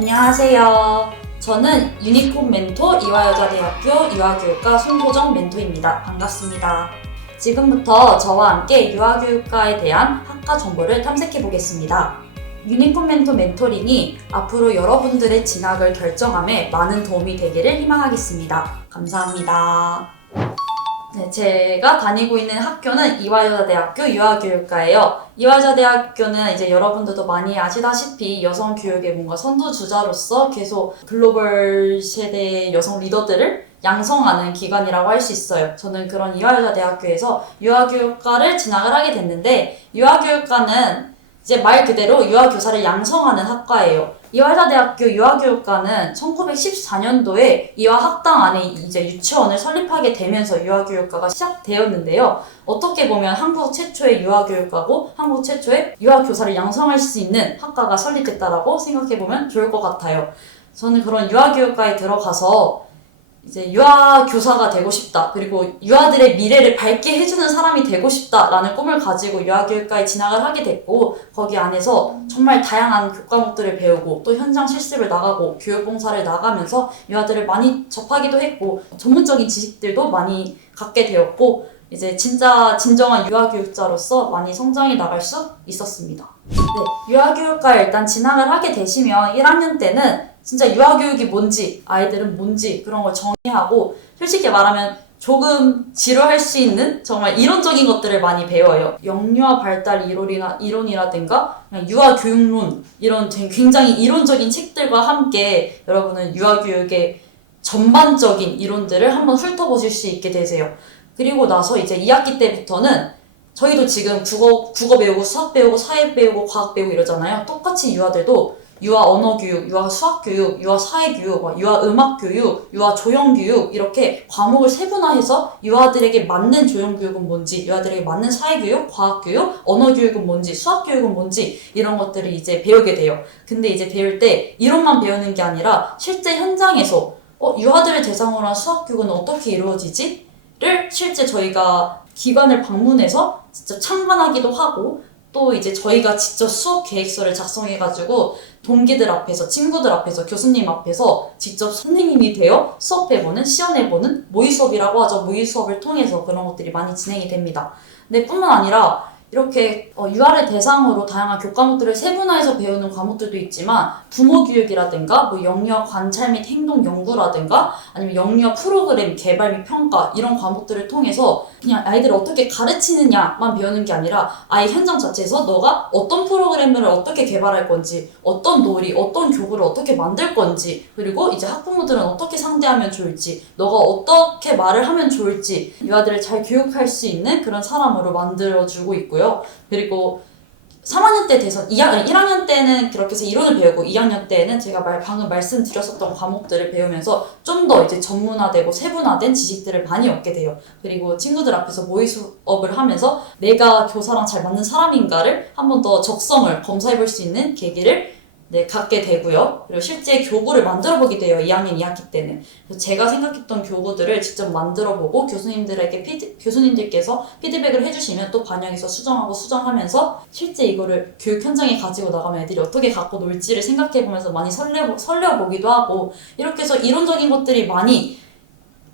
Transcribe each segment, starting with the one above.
안녕하세요. 저는 유니콘 멘토 이화여자대학교 유아교육과 손소정 멘토입니다. 반갑습니다. 지금부터 저와 함께 유아교육과에 대한 학과 정보를 탐색해 보겠습니다. 유니콘 멘토 멘토링이 앞으로 여러분들의 진학을 결정함에 많은 도움이 되기를 희망하겠습니다. 감사합니다. 네, 제가 다니고 있는 학교는 이화여자대학교 유아교육과예요. 이화여자대학교는 이제 여러분들도 많이 아시다시피 여성 교육의 뭔가 선두주자로서 계속 글로벌 세대의 여성 리더들을 양성하는 기관이라고 할 수 있어요. 저는 그런 이화여자대학교에서 유아교육과를 진학을 하게 됐는데, 유아교육과는 이제 말 그대로 유아교사를 양성하는 학과예요. 이화여자대학교 유아교육과는 1914년도에 이화학당 안에 이제 유치원을 설립하게 되면서 유아교육과가 시작되었는데요. 어떻게 보면 한국 최초의 유아교육과고 한국 최초의 유아교사를 양성할 수 있는 학과가 설립됐다라고 생각해보면 좋을 것 같아요. 저는 그런 유아교육과에 들어가서 이제 유아교사가 되고 싶다. 그리고 유아들의 미래를 밝게 해주는 사람이 되고 싶다라는 꿈을 가지고 유아교육과에 진학을 하게 됐고, 거기 안에서 정말 다양한 교과목들을 배우고 또 현장 실습을 나가고 교육봉사를 나가면서 유아들을 많이 접하기도 했고 전문적인 지식들도 많이 갖게 되었고, 이제 진짜 진정한 유아교육자로서 많이 성장해 나갈 수 있었습니다. 네, 유아교육과에 일단 진학을 하게 되시면 1학년 때는 진짜 유아교육이 뭔지, 아이들은 뭔지 그런 걸 정의하고, 솔직히 말하면 조금 지루할 수 있는 정말 이론적인 것들을 많이 배워요. 영유아 발달 이론이라든가 유아교육론, 이런 굉장히 이론적인 책들과 함께 여러분은 유아교육의 전반적인 이론들을 한번 훑어보실 수 있게 되세요. 그리고 나서 이제 2학기 때부터는 저희도 지금 국어 배우고 수학 배우고 사회 배우고 과학 배우고 이러잖아요. 똑같이 유아들도 유아 언어교육, 유아 수학교육, 유아 사회교육, 유아 음악교육, 유아 조형교육, 이렇게 과목을 세분화해서 유아들에게 맞는 조형교육은 뭔지, 유아들에게 맞는 사회교육, 과학교육, 언어교육은 뭔지, 수학교육은 뭔지, 이런 것들을 이제 배우게 돼요. 근데 이제 배울 때 이론만 배우는 게 아니라 실제 현장에서 유아들을 대상으로 한 수학교육은 어떻게 이루어지지? 를 실제 저희가 기관을 방문해서 직접 참관하기도 하고, 또 이제 저희가 직접 수업 계획서를 작성해가지고 동기들 앞에서, 친구들 앞에서, 교수님 앞에서 직접 선생님이 되어 수업해보는, 시연해보는 모의 수업이라고 하죠. 모의 수업을 통해서 그런 것들이 많이 진행이 됩니다. 근데 뿐만 아니라 이렇게 유아를 대상으로 다양한 교과목들을 세분화해서 배우는 과목들도 있지만, 부모 교육이라든가 뭐 영유아 관찰 및 행동 연구라든가 아니면 영유아 프로그램 개발 및 평가, 이런 과목들을 통해서 그냥 아이들을 어떻게 가르치느냐만 배우는 게 아니라 아이 현장 자체에서 너가 어떤 프로그램을 어떻게 개발할 건지, 어떤 놀이, 어떤 교구를 어떻게 만들 건지, 그리고 이제 학부모들은 어떻게 상대하면 좋을지, 너가 어떻게 말을 하면 좋을지 유아들을 잘 교육할 수 있는 그런 사람으로 만들어주고 있고요. 그리고 3학년 때 돼서 1학년 때는 그렇게 해서 이론을 배우고 2학년 때는 제가 방금 말씀드렸었던 과목들을 배우면서 좀 더 이제 전문화되고 세분화된 지식들을 많이 얻게 돼요. 그리고 친구들 앞에서 모의 수업을 하면서 내가 교사랑 잘 맞는 사람인가를 한 번 더 적성을 검사해 볼 수 있는 계기를 갖게 되고요. 그리고 실제 교구를 만들어 보게 돼요. 2학년 2학기 때는. 그래서 제가 생각했던 교구들을 직접 만들어 보고 교수님들께서 피드백을 해주시면 또 반영해서 수정하면서 실제 이거를 교육 현장에 가지고 나가면 애들이 어떻게 갖고 놀지를 생각해 보면서 많이 설레어 보기도 하고, 이렇게 해서 이론적인 것들이 많이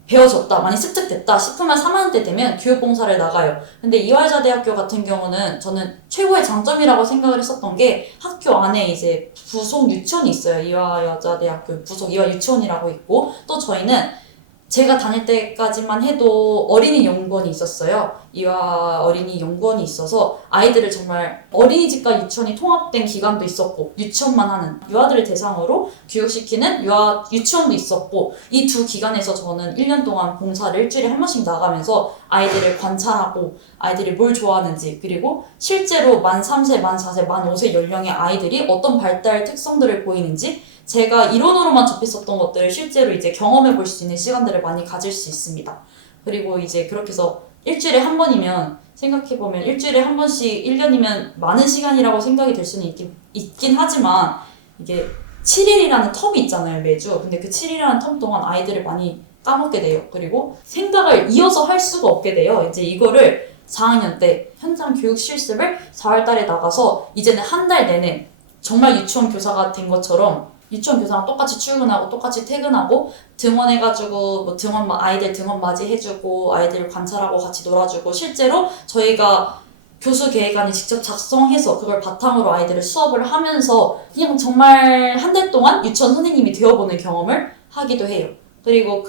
배워졌다, 많이 습득됐다 싶으면 3학년 때 되면 교육봉사를 나가요. 근데 이화여자대학교 같은 경우는 저는 최고의 장점이라고 생각을 했었던 게, 학교 안에 이제 부속 유치원이 있어요. 이화여자대학교 부속 이화유치원이라고 있고, 또 저희는 제가 다닐 때까지만 해도 어린이 연구원이 있었어요. 이화 어린이 연구원이 있어서 아이들을 정말 어린이집과 유치원이 통합된 기관도 있었고, 유치원만 하는 유아들을 대상으로 교육시키는 유치원도 있었고, 이 두 기관에서 저는 1년 동안 봉사를 일주일에 한 번씩 나가면서 아이들을 관찰하고 아이들이 뭘 좋아하는지, 그리고 실제로 만 3세, 만 4세, 만 5세 연령의 아이들이 어떤 발달 특성들을 보이는지 제가 이론으로만 접했었던 것들을 실제로 이제 경험해 볼 수 있는 시간들을 많이 가질 수 있습니다. 그리고 이제 그렇게 해서 일주일에 한 번이면, 생각해보면 일주일에 한 번씩 1년이면 많은 시간이라고 생각이 될 수는 있긴 하지만, 이게 7일이라는 텀이 있잖아요, 매주. 근데 그 7일이라는 텀 동안 아이들을 많이 까먹게 돼요. 그리고 생각을 이어서 할 수가 없게 돼요. 이제 이거를 4학년 때 현장 교육 실습을 4월 달에 나가서 이제는 한 달 내내 정말 유치원 교사가 된 것처럼 유치원 교사랑 똑같이 출근하고 똑같이 퇴근하고 등원해가지고 뭐 등원 아이들 등원 맞이해주고 아이들 관찰하고 같이 놀아주고 실제로 저희가 교수 계획안을 직접 작성해서 그걸 바탕으로 아이들을 수업을 하면서 그냥 정말 한 달 동안 유치원 선생님이 되어보는 경험을 하기도 해요. 그리고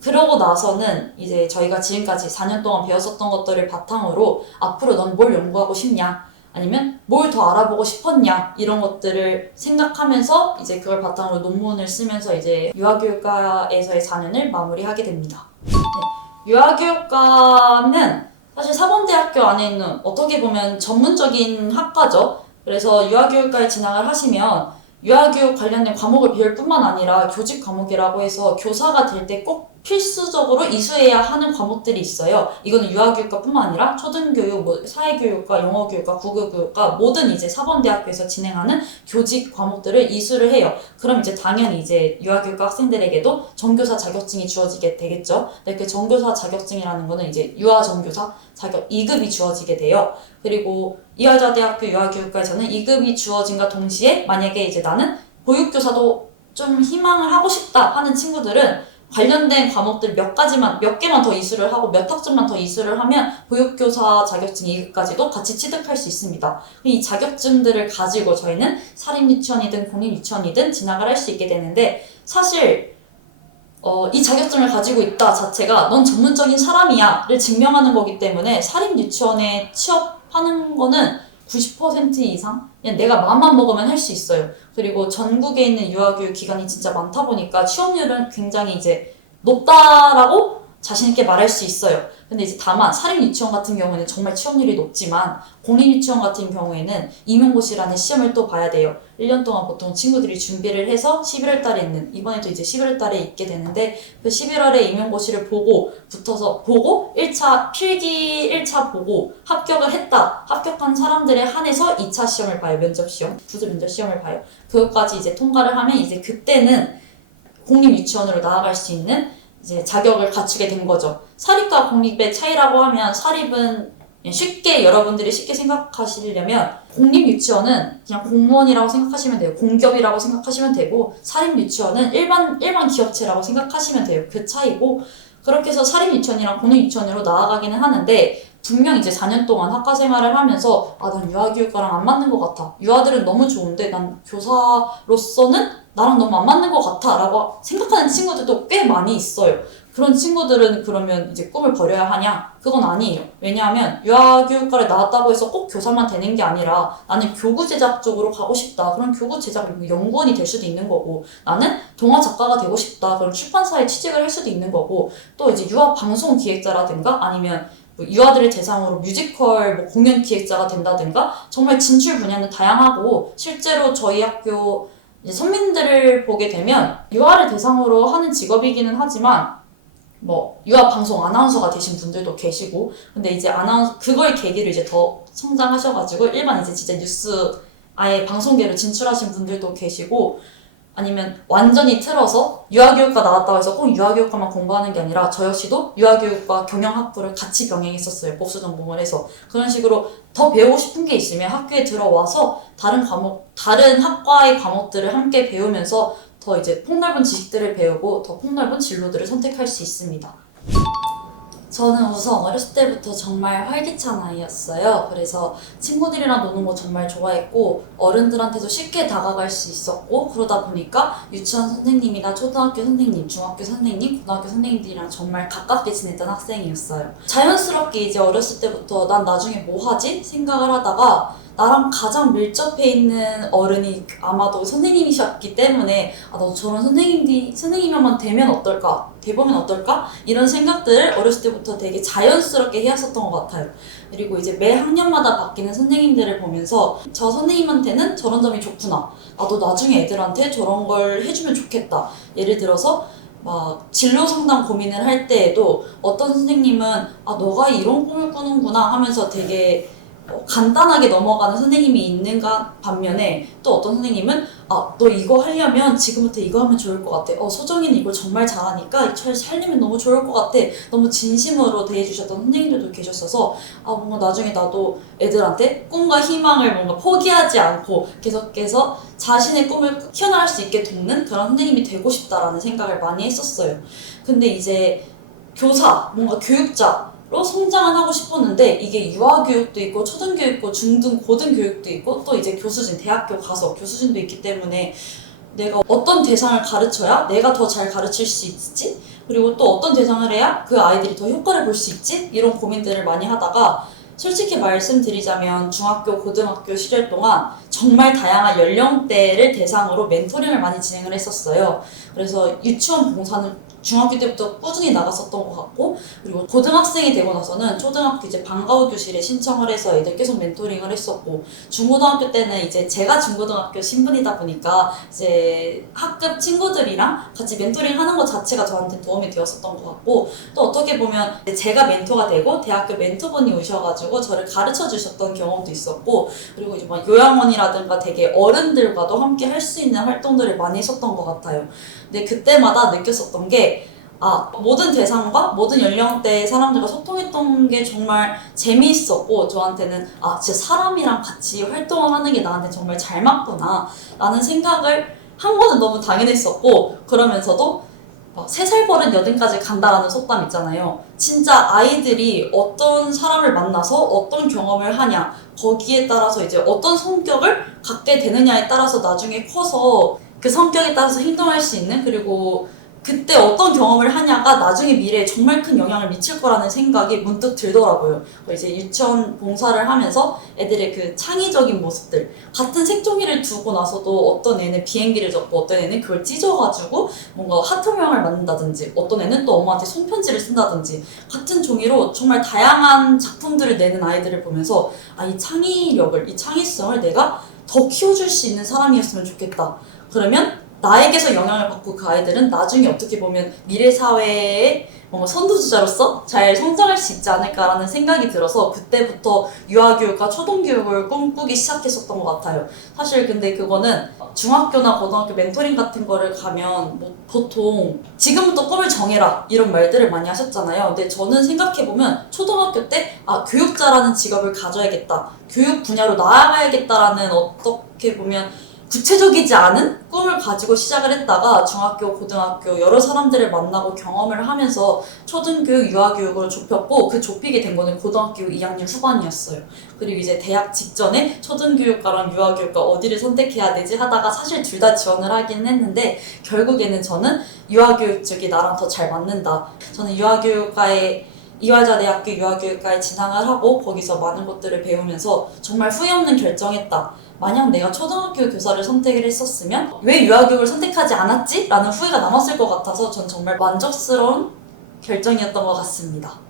그러고 나서는 이제 저희가 지금까지 4년 동안 배웠었던 것들을 바탕으로 앞으로 넌 뭘 연구하고 싶냐? 아니면 뭘 더 알아보고 싶었냐? 이런 것들을 생각하면서 이제 그걸 바탕으로 논문을 쓰면서 이제 유아교육과에서의 4년을 마무리하게 됩니다. 네. 유아교육과는 사실 사범대학교 안에 있는 어떻게 보면 전문적인 학과죠. 그래서 유아교육과에 진학을 하시면 유아교육 관련된 과목을 배울 뿐만 아니라 교직 과목이라고 해서 교사가 될 때 꼭 필수적으로 이수해야 하는 과목들이 있어요. 이거는 유아교육과뿐만 아니라 초등교육, 뭐 사회교육과, 영어교육과, 국어교육과 모든 이제 사범대학교에서 진행하는 교직 과목들을 이수를 해요. 그럼 이제 당연히 이제 유아교육과 학생들에게도 전교사 자격증이 주어지게 되겠죠. 근데 그 전교사 자격증이라는 거는 이제 유아전교사 자격 2급이 주어지게 돼요. 그리고 이화여자대학교 유아교육과에서는 2급이 주어진과 동시에 만약에 이제 나는 보육교사도 좀 희망을 하고 싶다 하는 친구들은 관련된 과목들 몇 개만 더 이수를 하고 몇 학점만 더 이수를 하면 보육교사 자격증 2급까지도 같이 취득할 수 있습니다. 이 자격증들을 가지고 저희는 사립유치원이든 공립유치원이든 진학을 할 수 있게 되는데 사실 이 자격증을 가지고 있다 자체가 넌 전문적인 사람이야 를 증명하는 거기 때문에 사립유치원에 취업하는 거는 90% 이상 그냥 내가 마음만 먹으면 할 수 있어요. 그리고 전국에 있는 유아교육 기관이 진짜 많다 보니까 취업률은 굉장히 이제 높다라고 자신있게 말할 수 있어요. 근데 이제 다만 사립유치원 같은 경우에는 정말 취업률이 높지만 공립유치원 같은 경우에는 임용고시라는 시험을 또 봐야 돼요. 1년 동안 보통 친구들이 준비를 해서 11월 달에 있는, 이번에도 이제 11월 달에 있게 되는데 그 11월에 임용고시를 보고 1차 필기 1차 보고 합격을 했다. 합격한 사람들에 한해서 2차 시험을 봐요. 면접시험. 구조 면접시험을 봐요. 그것까지 이제 통과를 하면 이제 그때는 공립유치원으로 나아갈 수 있는 이제 자격을 갖추게 된 거죠. 사립과 공립의 차이라고 하면 사립은 여러분들이 쉽게 생각하시려면 공립유치원은 그냥 공무원이라고 생각하시면 돼요. 공기업이라고 생각하시면 되고 사립유치원은 일반 기업체라고 생각하시면 돼요. 그 차이고 그렇게 해서 사립유치원이랑 공립유치원으로 나아가기는 하는데 분명 이제 4년 동안 학과 생활을 하면서 난 유아교육과랑 안 맞는 것 같아. 유아들은 너무 좋은데 난 교사로서는 나랑 너무 안 맞는 것 같아 라고 생각하는 친구들도 꽤 많이 있어요. 그런 친구들은 그러면 이제 꿈을 버려야 하냐? 그건 아니에요. 왜냐하면 유아교육과를 나왔다고 해서 꼭 교사만 되는 게 아니라 나는 교구 제작 쪽으로 가고 싶다. 그럼 교구 제작 연구원이 될 수도 있는 거고 나는 동화 작가가 되고 싶다. 그럼 출판사에 취직을 할 수도 있는 거고 또 이제 유아 방송 기획자라든가 아니면 유아들을 대상으로 뮤지컬 공연 기획자가 된다든가 정말 진출 분야는 다양하고 실제로 저희 학교 이제 선민들을 보게 되면 유아를 대상으로 하는 직업이기는 하지만 유아 방송 아나운서가 되신 분들도 계시고 근데 이제 그걸 계기로 이제 더 성장하셔가지고 일반 이제 진짜 뉴스 아예 방송계로 진출하신 분들도 계시고 아니면 완전히 틀어서 유아교육과 나왔다고 해서 꼭 유아교육과만 공부하는 게 아니라 저 역시도 유아교육과 경영학부를 같이 병행했었어요. 복수 전공을 해서. 그런 식으로 더 배우고 싶은 게 있으면 학교에 들어와서 다른 학과의 과목들을 함께 배우면서 더 이제 폭넓은 지식들을 배우고 더 폭넓은 진로들을 선택할 수 있습니다. 저는 우선 어렸을 때부터 정말 활기찬 아이였어요. 그래서 친구들이랑 노는 거 정말 좋아했고 어른들한테도 쉽게 다가갈 수 있었고 그러다 보니까 유치원 선생님이나 초등학교 선생님, 중학교 선생님, 고등학교 선생님들이랑 정말 가깝게 지냈던 학생이었어요. 자연스럽게 이제 어렸을 때부터 난 나중에 뭐 하지? 생각을 하다가 나랑 가장 밀접해 있는 어른이 아마도 선생님이셨기 때문에 너 저런 선생님이만 되면 어떨까? 돼보면 어떨까? 이런 생각들을 어렸을 때부터 되게 자연스럽게 해왔었던 것 같아요. 그리고 이제 매 학년마다 바뀌는 선생님들을 보면서 저 선생님한테는 저런 점이 좋구나. 나도 나중에 애들한테 저런 걸 해주면 좋겠다. 예를 들어서 진로 상담 고민을 할 때에도 어떤 선생님은 너가 이런 꿈을 꾸는구나 하면서 되게 간단하게 넘어가는 선생님이 있는가 반면에 또 어떤 선생님은 너 이거 하려면 지금부터 이거 하면 좋을 것 같아. 소정이는 이걸 정말 잘하니까 잘 살리면 너무 좋을 것 같아. 너무 진심으로 대해주셨던 선생님들도 계셨어서 뭔가 나중에 나도 애들한테 꿈과 희망을 뭔가 포기하지 않고 계속해서 자신의 꿈을 키워나갈 수 있게 돕는 그런 선생님이 되고 싶다라는 생각을 많이 했었어요. 근데 이제 교사, 뭔가 교육자로 성장은 하고 싶었는데 이게 유아교육도 있고 초등교육도 중등 고등교육도 있고 또 이제 교수진, 대학교 가서 교수진도 있기 때문에 내가 어떤 대상을 가르쳐야 내가 더 잘 가르칠 수 있지? 그리고 또 어떤 대상을 해야 그 아이들이 더 효과를 볼 수 있지? 이런 고민들을 많이 하다가 솔직히 말씀드리자면 중학교, 고등학교 시절 동안 정말 다양한 연령대를 대상으로 멘토링을 많이 진행을 했었어요. 그래서 유치원 봉사는 중학교 때부터 꾸준히 나갔었던 것 같고, 그리고 고등학생이 되고 나서는 초등학교 이제 방과후 교실에 신청을 해서 애들 계속 멘토링을 했었고, 중고등학교 때는 이제 제가 중고등학교 신분이다 보니까 이제 학급 친구들이랑 같이 멘토링 하는 것 자체가 저한테 도움이 되었었던 것 같고, 또 어떻게 보면 제가 멘토가 되고 대학교 멘토분이 오셔가지고 저를 가르쳐 주셨던 경험도 있었고, 그리고 이제 막 요양원이라든가 되게 어른들과도 함께 할 수 있는 활동들을 많이 했었던 것 같아요. 근데 그때마다 느꼈었던 게 모든 대상과 모든 연령대의 사람들과 소통했던 게 정말 재미있었고 저한테는 진짜 사람이랑 같이 활동을 하는 게 나한테 정말 잘 맞구나 라는 생각을 한 거는 너무 당연했었고, 그러면서도 3살 버릇 8까지 간다라는 속담 있잖아요. 진짜 아이들이 어떤 사람을 만나서 어떤 경험을 하냐, 거기에 따라서 이제 어떤 성격을 갖게 되느냐에 따라서 나중에 커서 그 성격에 따라서 행동할 수 있는, 그리고 그때 어떤 경험을 하냐가 나중에 미래에 정말 큰 영향을 미칠 거라는 생각이 문득 들더라고요. 이제 유치원 봉사를 하면서 애들의 그 창의적인 모습들, 같은 색종이를 두고 나서도 어떤 애는 비행기를 접고 어떤 애는 그걸 찢어가지고 뭔가 하트 모양을 만든다든지, 어떤 애는 또 엄마한테 손편지를 쓴다든지, 같은 종이로 정말 다양한 작품들을 내는 아이들을 보면서 이 창의력을, 이 창의성을 내가 더 키워줄 수 있는 사람이었으면 좋겠다. 그러면 나에게서 영향을 받고 그 아이들은 나중에 어떻게 보면 미래 사회의 뭔가 선두주자로서 잘 성장할 수 있지 않을까라는 생각이 들어서 그때부터 유아교육과 초등교육을 꿈꾸기 시작했었던 것 같아요. 사실 근데 그거는 중학교나 고등학교 멘토링 같은 거를 가면 보통 지금부터 꿈을 정해라 이런 말들을 많이 하셨잖아요. 근데 저는 생각해보면 초등학교 때 교육자라는 직업을 가져야겠다, 교육 분야로 나아가야겠다라는 어떻게 보면 구체적이지 않은 꿈을 가지고 시작을 했다가 중학교, 고등학교 여러 사람들을 만나고 경험을 하면서 초등교육, 유아교육으로 좁혔고, 그 좁히게 된 거는 고등학교 2학년 후반이었어요. 그리고 이제 대학 직전에 초등교육과랑 유아교육과 어디를 선택해야 되지 하다가 사실 둘 다 지원을 하긴 했는데 결국에는 저는 유아교육 쪽이 나랑 더 잘 맞는다. 저는 유아교육과에 이화여자대학교 유아교육과에 진학을 하고 거기서 많은 것들을 배우면서 정말 후회 없는 결정했다. 만약 내가 초등학교 교사를 선택을 했었으면 왜 유아교육을 선택하지 않았지? 라는 후회가 남았을 것 같아서 전 정말 만족스러운 결정이었던 것 같습니다.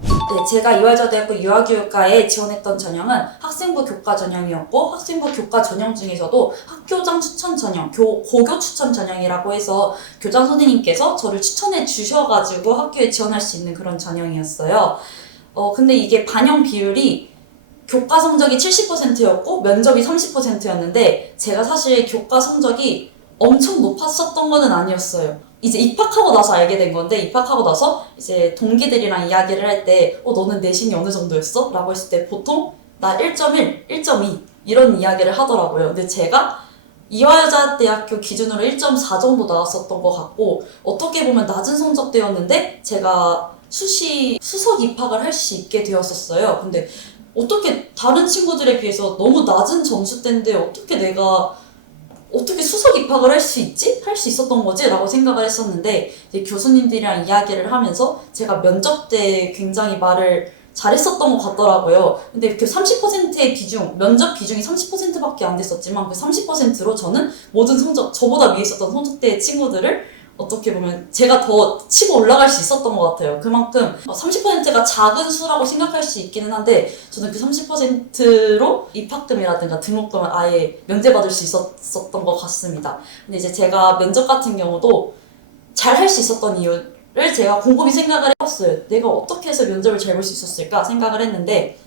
네, 제가 이화여자대학교 유아교육과에 지원했던 전형은 학생부 교과 전형이었고, 학생부 교과 전형 중에서도 학교장 추천 전형, 고교 추천 전형이라고 해서 교장 선생님께서 저를 추천해 주셔가지고 학교에 지원할 수 있는 그런 전형이었어요. 근데 이게 반영 비율이 교과 성적이 70%였고 면접이 30%였는데 제가 사실 교과 성적이 엄청 높았었던 거는 아니었어요. 이제 입학하고 나서 알게 된 건데, 입학하고 나서 이제 동기들이랑 이야기를 할 때 너는 내신이 어느 정도였어? 라고 했을 때 보통 나 1.1, 1.2 이런 이야기를 하더라고요. 근데 제가 이화여자대학교 기준으로 1.4 정도 나왔었던 것 같고, 어떻게 보면 낮은 성적대였는데 제가 수석 입학을 할 수 있게 되었었어요. 근데 어떻게 다른 친구들에 비해서 너무 낮은 점수대인데 어떻게 수석 입학을 할 수 있지? 할 수 있었던 거지? 라고 생각을 했었는데, 이제 교수님들이랑 이야기를 하면서 제가 면접 때 굉장히 말을 잘했었던 것 같더라고요. 근데 그 30%의 면접 비중이 30%밖에 안 됐었지만 그 30%로 저는 모든 저보다 위에 있었던 성적대의 친구들을 어떻게 보면 제가 더 치고 올라갈 수 있었던 것 같아요. 그만큼 30%가 작은 수라고 생각할 수 있기는 한데 저는 그 30%로 입학금이라든가 등록금을 아예 면제받을 수 있었던 것 같습니다. 근데 이제 제가 면접 같은 경우도 잘 할 수 있었던 이유를 제가 곰곰이 생각을 해봤어요. 내가 어떻게 해서 면접을 잘 볼 수 있었을까 생각을 했는데,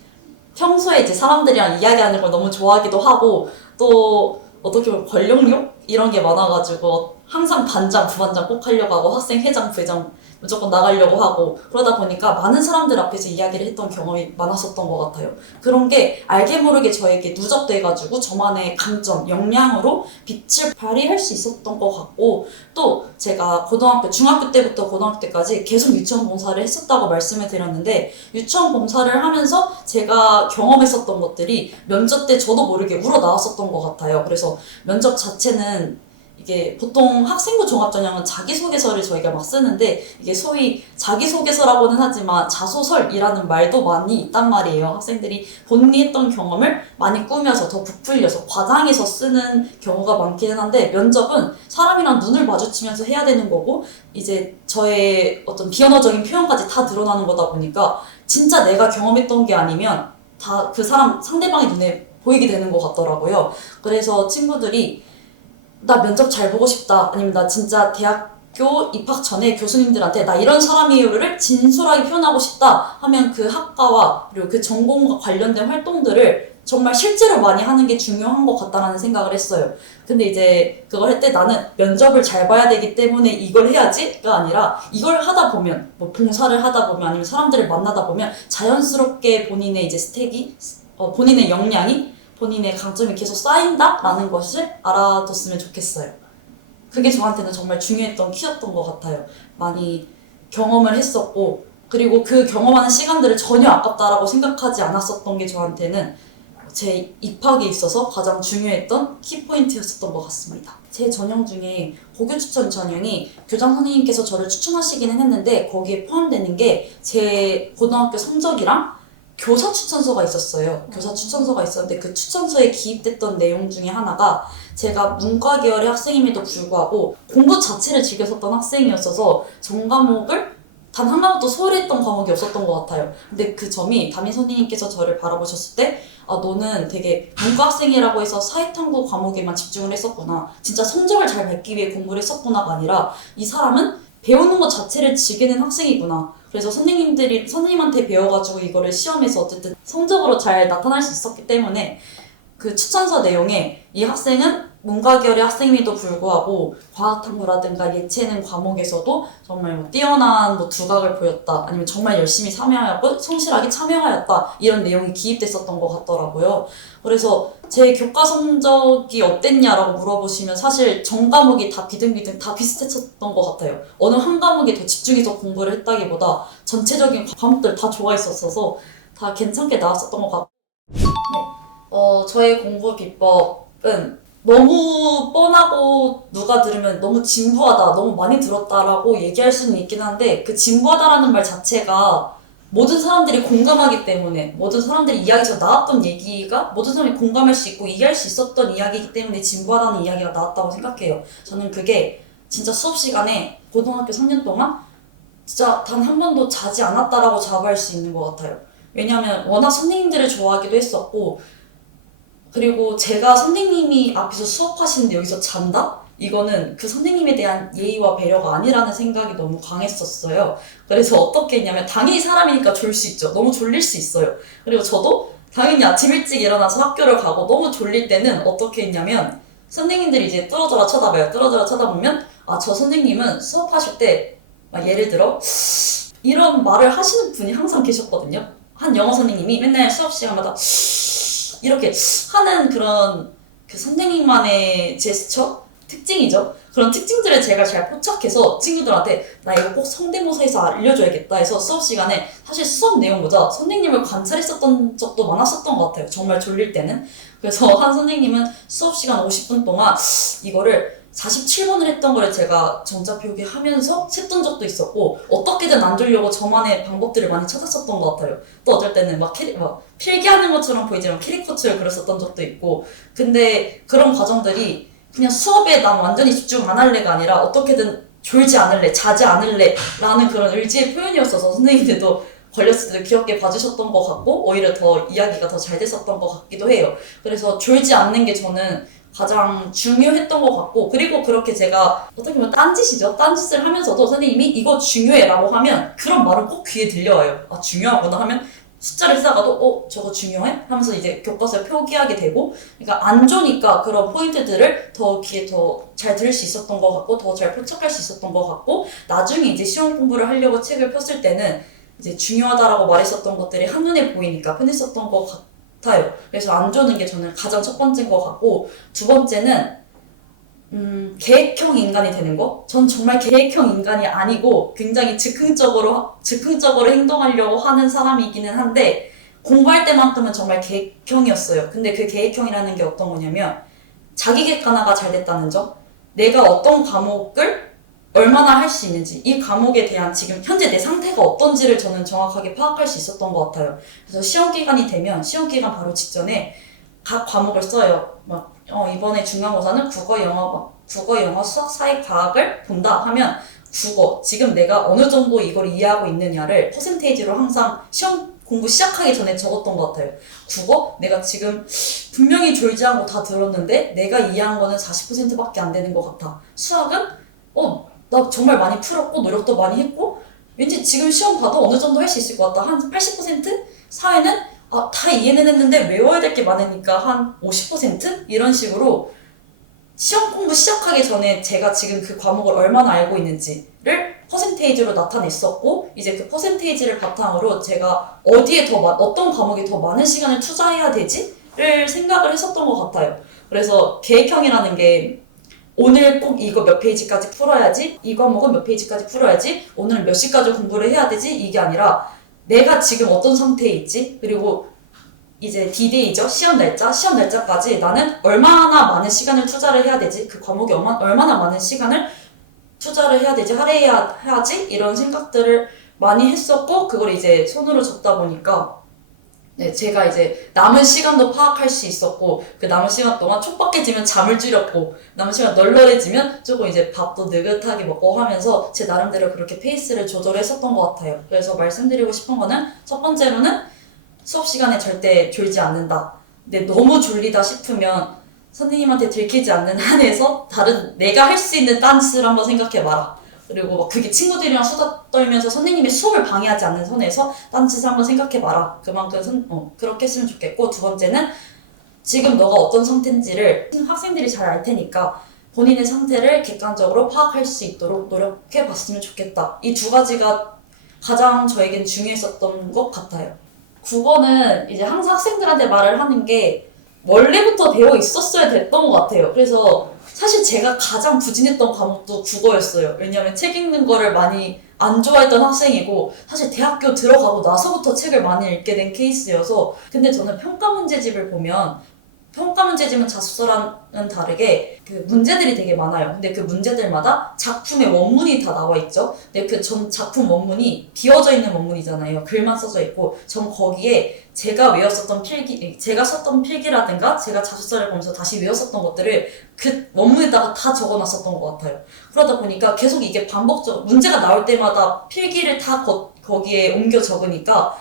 평소에 이제 사람들이랑 이야기하는 걸 너무 좋아하기도 하고 또 어떻게 보면 권력욕? 이런 게 많아가지고 항상 반장, 부반장 꼭 하려고 하고 학생 회장, 부회장 무조건 나가려고 하고 그러다 보니까 많은 사람들 앞에서 이야기를 했던 경험이 많았었던 것 같아요. 그런 게 알게 모르게 저에게 누적돼가지고 저만의 강점, 역량으로 빛을 발휘할 수 있었던 것 같고 또 제가 중학교 때부터 고등학교 때까지 계속 유치원 봉사를 했었다고 말씀을 드렸는데 유치원 봉사를 하면서 제가 경험했었던 것들이 면접 때 저도 모르게 우러나왔었던 것 같아요. 그래서 면접 자체는 이게 보통 학생부 종합전형은 자기소개서를 저희가 막 쓰는데 이게 소위 자기소개서라고는 하지만 자소설이라는 말도 많이 있단 말이에요. 학생들이 본인이 했던 경험을 많이 꾸며서 더 부풀려서 과장해서 쓰는 경우가 많기는 한데 면접은 사람이랑 눈을 마주치면서 해야 되는 거고 이제 저의 어떤 비언어적인 표현까지 다 드러나는 거다 보니까 진짜 내가 경험했던 게 아니면 다 그 사람 상대방의 눈에 보이게 되는 것 같더라고요. 그래서 친구들이 나 면접 잘 보고 싶다 아니면 나 진짜 대학교 입학 전에 교수님들한테 나 이런 사람이에요를 진솔하게 표현하고 싶다 하면 그 학과와 그리고 그 전공과 관련된 활동들을 정말 실제로 많이 하는 게 중요한 것 같다라는 생각을 했어요. 근데 이제 그걸 할 때 나는 면접을 잘 봐야 되기 때문에 이걸 해야지가 아니라 이걸 하다 보면 뭐 봉사를 하다 보면 아니면 사람들을 만나다 보면 자연스럽게 본인의 이제 스택이 본인의 역량이 본인의 강점이 계속 쌓인다라는 것을 알아뒀으면 좋겠어요. 그게 저한테는 정말 중요했던 키였던 것 같아요. 많이 경험을 했었고 그리고 그 경험하는 시간들을 전혀 아깝다라고 생각하지 않았었던 게 저한테는 제 입학에 있어서 가장 중요했던 키포인트였었던 것 같습니다. 제 전형 중에 고교 추천 전형이 교장 선생님께서 저를 추천하시기는 했는데 거기에 포함되는 게 제 고등학교 성적이랑 교사 추천서가 있었어요. 교사 추천서가 있었는데 그 추천서에 기입됐던 내용 중에 하나가 제가 문과 계열의 학생임에도 불구하고 공부 자체를 즐겼었던 학생이었어서 전 과목을 단 한 과목도 소홀히 했던 과목이 없었던 것 같아요. 근데 그 점이 담임 선생님께서 저를 바라보셨을 때 너는 되게 문과 학생이라고 해서 사회탐구 과목에만 집중을 했었구나. 진짜 성적을 잘 밟기 위해 공부를 했었구나가 아니라 이 사람은 배우는 것 자체를 즐기는 학생이구나. 그래서 선생님한테 배워가지고 이거를 시험에서 어쨌든 성적으로 잘 나타날 수 있었기 때문에 그 추천서 내용에 이 학생은 문과 계열의 학생임에도 불구하고 과학탐구라든가 예체능 과목에서도 정말 뭐 뛰어난 두각을 보였다 아니면 정말 열심히 참여하고 성실하게 참여하였다 이런 내용이 기입됐었던 것 같더라고요. 그래서 제 교과 성적이 어땠냐라고 물어보시면 사실 전 과목이 다 비등비등 다 비슷했었던 것 같아요. 어느 한 과목에 더 집중해서 공부를 했다기보다 전체적인 과목들 다 좋아했었어서 다 괜찮게 나왔었던 것 같고 저의 공부 비법은 너무 뻔하고 누가 들으면 너무 진부하다, 너무 많이 들었다라고 얘기할 수는 있긴 한데 그 진부하다라는 말 자체가 모든 사람들이 공감하기 때문에 모든 사람들이 이야기에서 나왔던 얘기가 모든 사람이 공감할 수 있고 이해할 수 있었던 이야기이기 때문에 진부하다는 이야기가 나왔다고 생각해요. 저는 그게 진짜 수업 시간에 고등학교 3년 동안 진짜 단 한 번도 자지 않았다라고 자부할 수 있는 것 같아요. 왜냐하면 워낙 선생님들을 좋아하기도 했었고 그리고 제가 선생님이 앞에서 수업하시는데 여기서 잔다? 이거는 그 선생님에 대한 예의와 배려가 아니라는 생각이 너무 강했었어요. 그래서 어떻게 했냐면 당연히 사람이니까 졸 수 있죠. 너무 졸릴 수 있어요. 그리고 저도 당연히 아침 일찍 일어나서 학교를 가고 너무 졸릴 때는 어떻게 했냐면 선생님들이 이제 뚫어져라 쳐다봐요. 뚫어져라 쳐다보면 저 선생님은 수업하실 때 막 예를 들어 이런 말을 하시는 분이 항상 계셨거든요. 한 영어 선생님이 맨날 수업 시간마다 이렇게 하는 그런 그 선생님만의 제스처? 특징이죠. 그런 특징들을 제가 잘 포착해서 친구들한테 나 이거 꼭 성대모사에서 알려줘야겠다 해서 수업 시간에 사실 수업 내용보다 선생님을 관찰했었던 적도 많았었던 것 같아요. 정말 졸릴 때는. 그래서 한 선생님은 수업 시간 50분 동안 이거를 47번을 했던 걸 제가 전자표기 하면서 셌던 적도 있었고 어떻게든 안 졸려고 저만의 방법들을 많이 찾았었던 것 같아요. 또 어떨 때는 막 필기하는 것처럼 보이지만 캐리커처를 그렸었던 적도 있고 근데 그런 과정들이 그냥 수업에 난 완전히 집중 안 할래가 아니라 어떻게든 졸지 않을래, 자지 않을래 라는 그런 의지의 표현이었어서 선생님들도 걸렸을 때도 귀엽게 봐주셨던 것 같고 오히려 더 이야기가 더 잘 됐었던 것 같기도 해요. 그래서 졸지 않는 게 저는 가장 중요했던 것 같고 그리고 그렇게 제가 어떻게 보면 딴짓이죠. 딴짓을 하면서도 선생님이 이거 중요해 라고 하면 그런 말은 꼭 귀에 들려와요. 중요하구나 하면 숫자를 쓰다가도 저거 중요해? 하면서 이제 교과서에 표기하게 되고, 그러니까 안 좋으니까 그런 포인트들을 더 귀에 더 잘 들을 수 있었던 것 같고 더 잘 포착할 수 있었던 것 같고, 나중에 이제 시험 공부를 하려고 책을 폈을 때는 이제 중요하다라고 말했었던 것들이 한눈에 보이니까 편했었던 것 같아요. 그래서 안 좋은 게 저는 가장 첫 번째인 것 같고, 두 번째는 계획형 인간이 되는 거? 전 정말 계획형 인간이 아니고 굉장히 즉흥적으로 행동하려고 하는 사람이기는 한데, 공부할 때만큼은 정말 계획형이었어요. 근데 그 계획형이라는 게 어떤 거냐면, 자기 객관화가 잘 됐다는 점, 내가 어떤 과목을 얼마나 할 수 있는지, 이 과목에 대한 지금 현재 내 상태가 어떤지를 저는 정확하게 파악할 수 있었던 것 같아요. 그래서 시험 기간이 되면 시험 기간 바로 직전에 각 과목을 써요. 이번에 중간고사는 국어, 영어, 수학, 사회, 과학을 본다 하면, 국어, 지금 내가 어느 정도 이걸 이해하고 있느냐를 퍼센테이지로 항상 시험 공부 시작하기 전에 적었던 것 같아요. 국어? 내가 지금 분명히 졸지않고 다 들었는데 내가 이해한 거는 40%밖에 안 되는 것 같아. 수학은? 나 정말 많이 풀었고 노력도 많이 했고 왠지 지금 시험 봐도 어느 정도 할 수 있을 것 같다. 한 80%? 사회는? 다 이해는 했는데 외워야 될 게 많으니까 한 50%? 이런 식으로 시험 공부 시작하기 전에 제가 지금 그 과목을 얼마나 알고 있는지를 퍼센테이지로 나타냈었고, 이제 그 퍼센테이지를 바탕으로 제가 어떤 과목에 더 많은 시간을 투자해야 되지를 생각을 했었던 것 같아요. 그래서 계획형이라는 게 오늘 꼭 이거 몇 페이지까지 풀어야지, 이 과목은 몇 페이지까지 풀어야지, 오늘 몇 시까지 공부를 해야 되지, 이게 아니라 내가 지금 어떤 상태에 있지, 그리고 이제 D-Day죠. 시험 날짜까지 나는 얼마나 많은 시간을 투자를 해야 되지, 그 과목에 얼마나 많은 시간을 투자를 해야 되지, 할애해야지, 이런 생각들을 많이 했었고, 그걸 이제 손으로 적다 보니까 제가 이제 남은 시간도 파악할 수 있었고, 그 남은 시간 동안 촉박해지면 잠을 줄였고, 남은 시간 널널해지면 조금 이제 밥도 느긋하게 먹고 하면서 제 나름대로 그렇게 페이스를 조절했었던 것 같아요. 그래서 말씀드리고 싶은 거는, 첫 번째로는 수업 시간에 절대 졸지 않는다. 근데 너무 졸리다 싶으면 선생님한테 들키지 않는 한에서 다른 내가 할 수 있는 딴짓을 한번 생각해봐라. 그리고 그게 친구들이랑 수다 떨면서 선생님의 수업을 방해하지 않는 선에서 딴짓을 한번 생각해봐라. 그만큼 그렇게 했으면 좋겠고, 두 번째는 지금 너가 어떤 상태인지를 학생들이 잘 알 테니까 본인의 상태를 객관적으로 파악할 수 있도록 노력해봤으면 좋겠다. 이 두 가지가 가장 저에겐 중요했었던 것 같아요. 국어는 이제 항상 학생들한테 말을 하는 게 원래부터 되어 있었어야 됐던 것 같아요. 그래서 사실 제가 가장 부진했던 과목도 국어였어요. 왜냐하면 책 읽는 거를 많이 안 좋아했던 학생이고, 사실 대학교 들어가고 나서부터 책을 많이 읽게 된 케이스여서. 근데 저는 평가 문제집을 보면, 평가 문제집은 자소서랑은 다르게 그 문제들이 되게 많아요. 근데 그 문제들마다 작품의 원문이 다 나와 있죠. 근데 그 전 작품 원문이 비워져 있는 원문이잖아요. 글만 써져 있고, 전 거기에 제가 썼던 필기라든가 제가 자소서를 보면서 다시 외웠었던 것들을 그 원문에다가 다 적어놨었던 것 같아요. 그러다 보니까 계속 이게 문제가 나올 때마다 필기를 다 거기에 옮겨 적으니까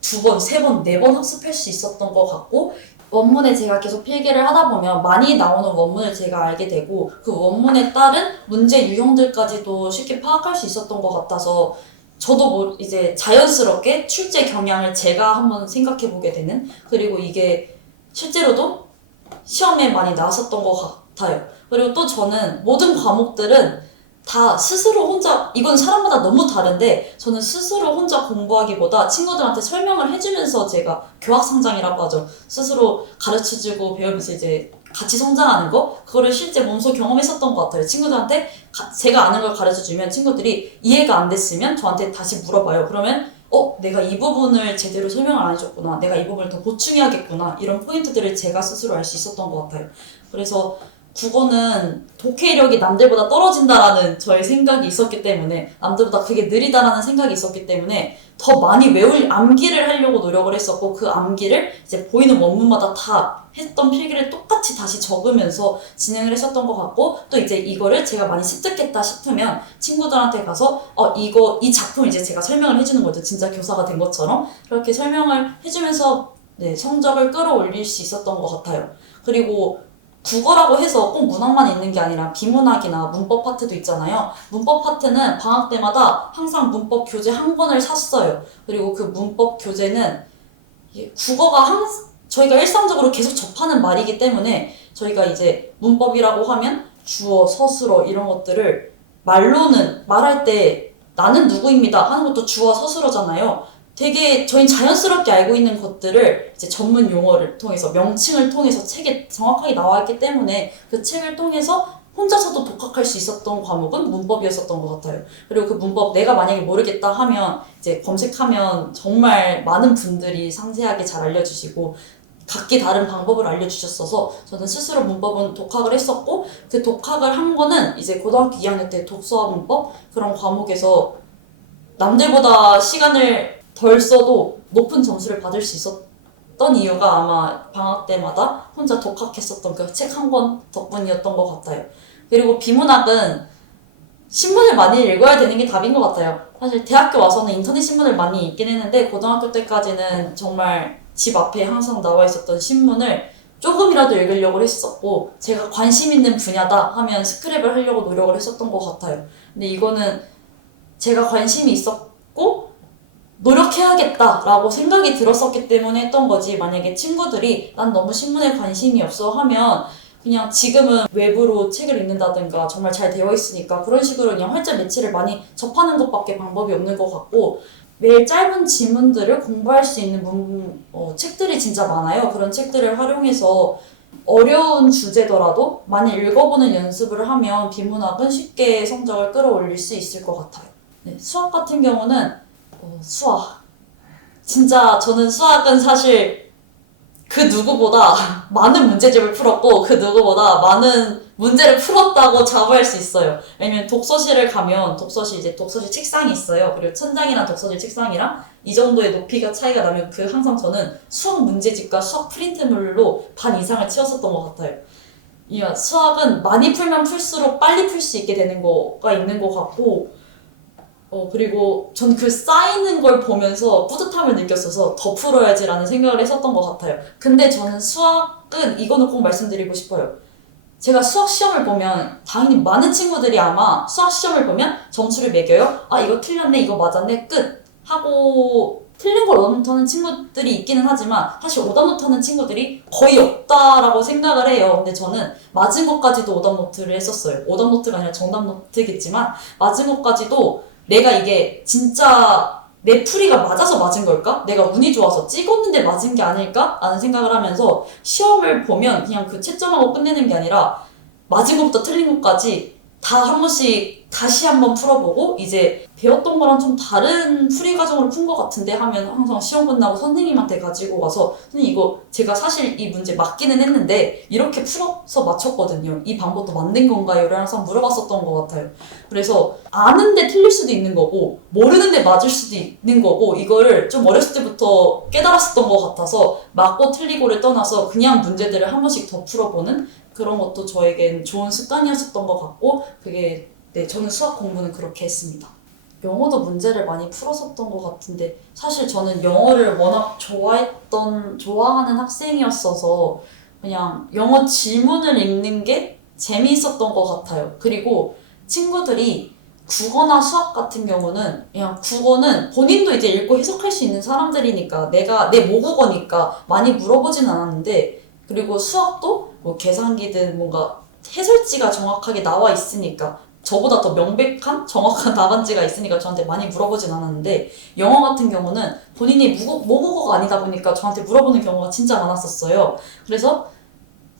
2번, 3번, 4번 학습할 수 있었던 것 같고, 원문에 제가 계속 필기를 하다 보면 많이 나오는 원문을 제가 알게 되고, 그 원문에 따른 문제 유형들까지도 쉽게 파악할 수 있었던 것 같아서, 저도 이제 자연스럽게 출제 경향을 제가 한번 생각해 보게 되는, 그리고 이게 실제로도 시험에 많이 나왔었던 것 같아요. 그리고 또 저는 모든 과목들은 다 스스로 혼자, 이건 사람마다 너무 다른데, 저는 스스로 혼자 공부하기보다 친구들한테 설명을 해주면서, 제가 교학성장이라고 하죠. 스스로 가르쳐주고 배우면서 이제 같이 성장하는 거, 그거를 실제 몸소 경험했었던 것 같아요. 친구들한테 제가 아는 걸 가르쳐주면 친구들이 이해가 안 됐으면 저한테 다시 물어봐요. 그러면 내가 이 부분을 제대로 설명을 안 해줬구나, 내가 이 부분을 더 보충해야겠구나, 이런 포인트들을 제가 스스로 알 수 있었던 것 같아요. 그래서 국어는 독해력이 남들보다 떨어진다라는 저의 생각이 있었기 때문에, 남들보다 그게 느리다라는 생각이 있었기 때문에 더 많이 암기를 하려고 노력을 했었고, 그 암기를 이제 보이는 원문마다 다 했던 필기를 똑같이 다시 적으면서 진행을 했었던 것 같고, 또 이제 이거를 제가 많이 습득했다 싶으면 친구들한테 가서 이 작품을 이제 제가 설명을 해주는 거죠. 진짜 교사가 된 것처럼 그렇게 설명을 해주면서 성적을 끌어올릴 수 있었던 것 같아요. 그리고 국어라고 해서 꼭 문학만 있는 게 아니라 비문학이나 문법 파트도 있잖아요. 문법 파트는 방학 때마다 항상 문법 교재 한 권을 샀어요. 그리고 그 문법 교재는 국어가 저희가 일상적으로 계속 접하는 말이기 때문에 저희가 이제 문법이라고 하면 주어, 서술어 이런 것들을 말로는 말할 때 나는 누구입니다 하는 것도 주어, 서술어잖아요. 되게 저희 자연스럽게 알고 있는 것들을 이제 전문 용어를 통해서 명칭을 통해서 책에 정확하게 나와 있기 때문에 그 책을 통해서 혼자서도 독학할 수 있었던 과목은 문법이었었던 것 같아요. 그리고 그 문법 내가 만약에 모르겠다 하면 이제 검색하면 정말 많은 분들이 상세하게 잘 알려주시고 각기 다른 방법을 알려주셨어서 저는 스스로 문법은 독학을 했었고 그 독학을 한 거는 이제 고등학교 2학년 때 독서와 문법 그런 과목에서 남들보다 시간을 덜 써도 높은 점수를 받을 수 있었던 이유가 아마 방학 때마다 혼자 독학했었던 그 책 한 권 덕분이었던 것 같아요. 그리고 비문학은 신문을 많이 읽어야 되는 게 답인 것 같아요. 사실 대학교 와서는 인터넷 신문을 많이 읽긴 했는데 고등학교 때까지는 정말 집 앞에 항상 나와 있었던 신문을 조금이라도 읽으려고 했었고 제가 관심 있는 분야다 하면 스크랩을 하려고 노력을 했었던 것 같아요. 근데 이거는 제가 관심이 있었고 노력해야겠다라고 생각이 들었었기 때문에 했던 거지. 만약에 친구들이 난 너무 신문에 관심이 없어 하면 그냥 지금은 웹으로 책을 읽는다든가 정말 잘 되어 있으니까 그런 식으로 그냥 활자 매체를 많이 접하는 것밖에 방법이 없는 것 같고 매일 짧은 지문들을 공부할 수 있는 책들이 진짜 많아요. 그런 책들을 활용해서 어려운 주제더라도 많이 읽어보는 연습을 하면 비문학은 쉽게 성적을 끌어올릴 수 있을 것 같아요. 네, 수학 같은 경우는 수학 진짜 저는 수학은 사실 그 누구보다 많은 문제집을 풀었고 그 누구보다 많은 문제를 풀었다고 자부할 수 있어요. 왜냐면 독서실을 가면 독서실 책상이 있어요. 그리고 천장이랑 독서실 책상이랑 이 정도의 높이가 차이가 나면 항상 저는 수학 문제집과 수학 프린트물로 반 이상을 채웠었던 것 같아요. 수학은 많이 풀면 풀수록 빨리 풀 수 있게 되는 거가 있는 것 같고 그리고 전 그 쌓이는 걸 보면서 뿌듯함을 느꼈어서 더 풀어야지라는 생각을 했었던 것 같아요. 근데 저는 수학은 이거는 꼭 말씀드리고 싶어요. 제가 수학 시험을 보면 당연히 많은 친구들이 아마 수학 시험을 보면 점수를 매겨요. 아 이거 틀렸네 이거 맞았네 끝 하고 틀린 걸 오답노트하는 친구들이 있기는 하지만 사실 오답노트하는 친구들이 거의 없다라고 생각을 해요. 근데 저는 맞은 것까지도 오답노트를 했었어요. 오답노트가 아니라 정답노트겠지만 맞은 것까지도 내가 이게 진짜 내 풀이가 맞아서 맞은 걸까? 내가 운이 좋아서 찍었는데 맞은 게 아닐까? 라는 생각을 하면서 시험을 보면 그냥 그 채점하고 끝내는 게 아니라 맞은 것부터 틀린 것까지 다 한 번씩 다시 한번 풀어보고 이제 배웠던 거랑 좀 다른 풀이 과정으로 푼 것 같은데 하면 항상 시험 끝나고 선생님한테 가지고 와서 선생님 이거 제가 사실 이 문제 맞기는 했는데 이렇게 풀어서 맞췄거든요. 이 방법도 맞는 건가요? 를 항상 물어봤었던 것 같아요. 그래서 아는데 틀릴 수도 있는 거고 모르는데 맞을 수도 있는 거고 이거를 좀 어렸을 때부터 깨달았었던 것 같아서 맞고 틀리고를 떠나서 그냥 문제들을 한 번씩 더 풀어보는 그런 것도 저에겐 좋은 습관이었었던 것 같고 그게 저는 수학 공부는 그렇게 했습니다. 영어도 문제를 많이 풀었었던 것 같은데 사실 저는 영어를 워낙 좋아하는 학생이었어서 그냥 영어 지문을 읽는 게 재미있었던 것 같아요. 그리고 친구들이 국어나 수학 같은 경우는 그냥 국어는 본인도 이제 읽고 해석할 수 있는 사람들이니까 내 모국어니까 많이 물어보진 않았는데 그리고 수학도 뭐 계산기든 뭔가 해설지가 정확하게 나와 있으니까 저보다 더 명백한 정확한 답안지가 있으니까 저한테 많이 물어보진 않았는데 영어 같은 경우는 본인이 모국어가 아니다 보니까 저한테 물어보는 경우가 진짜 많았었어요. 그래서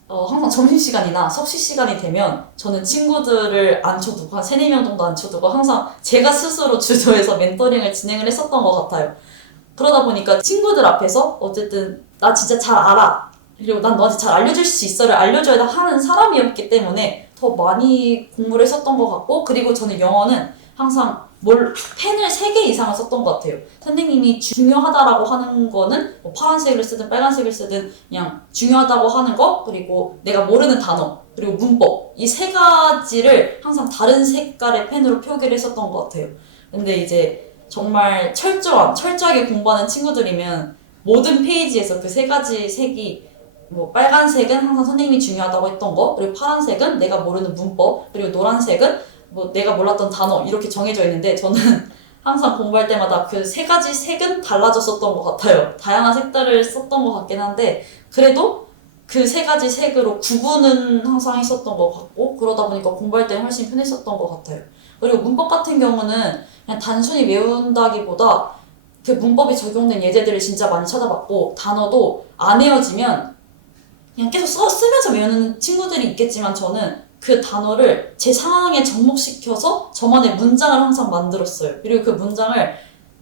항상 점심시간이나 석시시간이 되면 저는 친구들을 앉혀두고 한 3, 4명 정도 앉혀두고 항상 제가 스스로 주도해서 멘토링을 진행을 했었던 것 같아요. 그러다 보니까 친구들 앞에서 어쨌든 나 진짜 잘 알아 그리고 난 너한테 잘 알려줄 수 있어를 알려줘야 하는 사람이었기 때문에 더 많이 공부를 했었던 것 같고 그리고 저는 영어는 항상 펜을 3개 이상을 썼던 것 같아요. 선생님이 중요하다라고 하는 거는 뭐 파란색을 쓰든 빨간색을 쓰든 그냥 중요하다고 하는 거 그리고 내가 모르는 단어 그리고 문법 이 3가지를 항상 다른 색깔의 펜으로 표기를 했었던 것 같아요. 근데 이제 정말 철저하게 공부하는 친구들이면 모든 페이지에서 그 3가지 색이 뭐 빨간색은 항상 선생님이 중요하다고 했던 거 그리고 파란색은 내가 모르는 문법 그리고 노란색은 뭐 내가 몰랐던 단어 이렇게 정해져 있는데 저는 항상 공부할 때마다 그 세 가지 색은 달라졌었던 것 같아요. 다양한 색깔을 썼던 것 같긴 한데 그래도 그 세 가지 색으로 구분은 항상 했었던 것 같고 그러다 보니까 공부할 때 훨씬 편했었던 것 같아요. 그리고 문법 같은 경우는 그냥 단순히 외운다기보다 그 문법이 적용된 예제들을 진짜 많이 찾아봤고 단어도 안 외워지면 그냥 계속 쓰면서 외우는 친구들이 있겠지만 저는 그 단어를 제 상황에 접목시켜서 저만의 문장을 항상 만들었어요. 그리고 그 문장을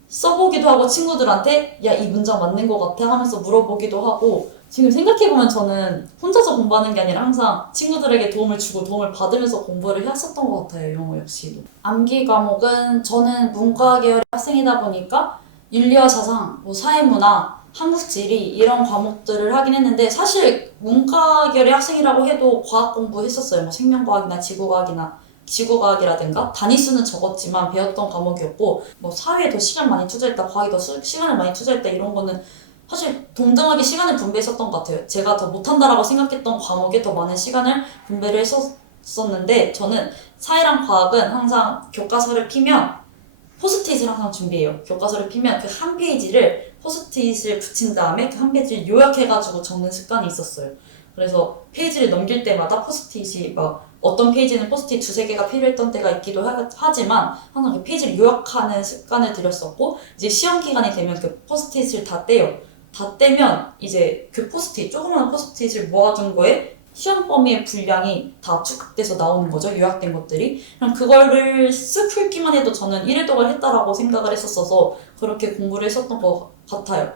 써보기도 하고 친구들한테 야, 이 문장 맞는 것 같아 하면서 물어보기도 하고 지금 생각해보면 저는 혼자서 공부하는 게 아니라 항상 친구들에게 도움을 주고 도움을 받으면서 공부를 했었던 것 같아요. 영어 역시도. 암기 과목은 저는 문과 계열의 학생이다 보니까 윤리와 사상, 뭐 사회문화, 한국지리 이런 과목들을 하긴 했는데 사실 문과 계열의 학생이라고 해도 과학 공부했었어요. 뭐 생명과학이나 지구과학이라든가 단위수는 적었지만 배웠던 과목이었고 뭐 사회에 더 시간 많이 투자했다, 과학에 더 시간을 많이 투자했다 이런 거는 사실 동등하게 시간을 분배했었던 것 같아요. 제가 더 못한다라고 생각했던 과목에 더 많은 시간을 분배를 했었는데 저는 사회랑 과학은 항상 교과서를 피면 포스트잇을 항상 준비해요. 교과서를 피면 그 한 페이지를 포스트잇을 붙인 다음에 그 한 페이지를 요약해가지고 적는 습관이 있었어요. 그래서 페이지를 넘길 때마다 포스트잇이 막 어떤 페이지는 포스트잇 두세 개가 필요했던 때가 있기도 하지만 항상 그 페이지를 요약하는 습관을 들였었고 이제 시험 기간이 되면 그 포스트잇을 다 떼요. 다 떼면 이제 그 포스트잇, 조그마한 포스트잇을 모아둔 거에 시험 범위의 분량이 다 압축돼서 나오는 거죠. 요약된 것들이. 그럼 그거를 쓱 훑기만 해도 저는 1회독을 했다라고 생각을 했었어서 그렇게 공부를 했었던 것 같아요.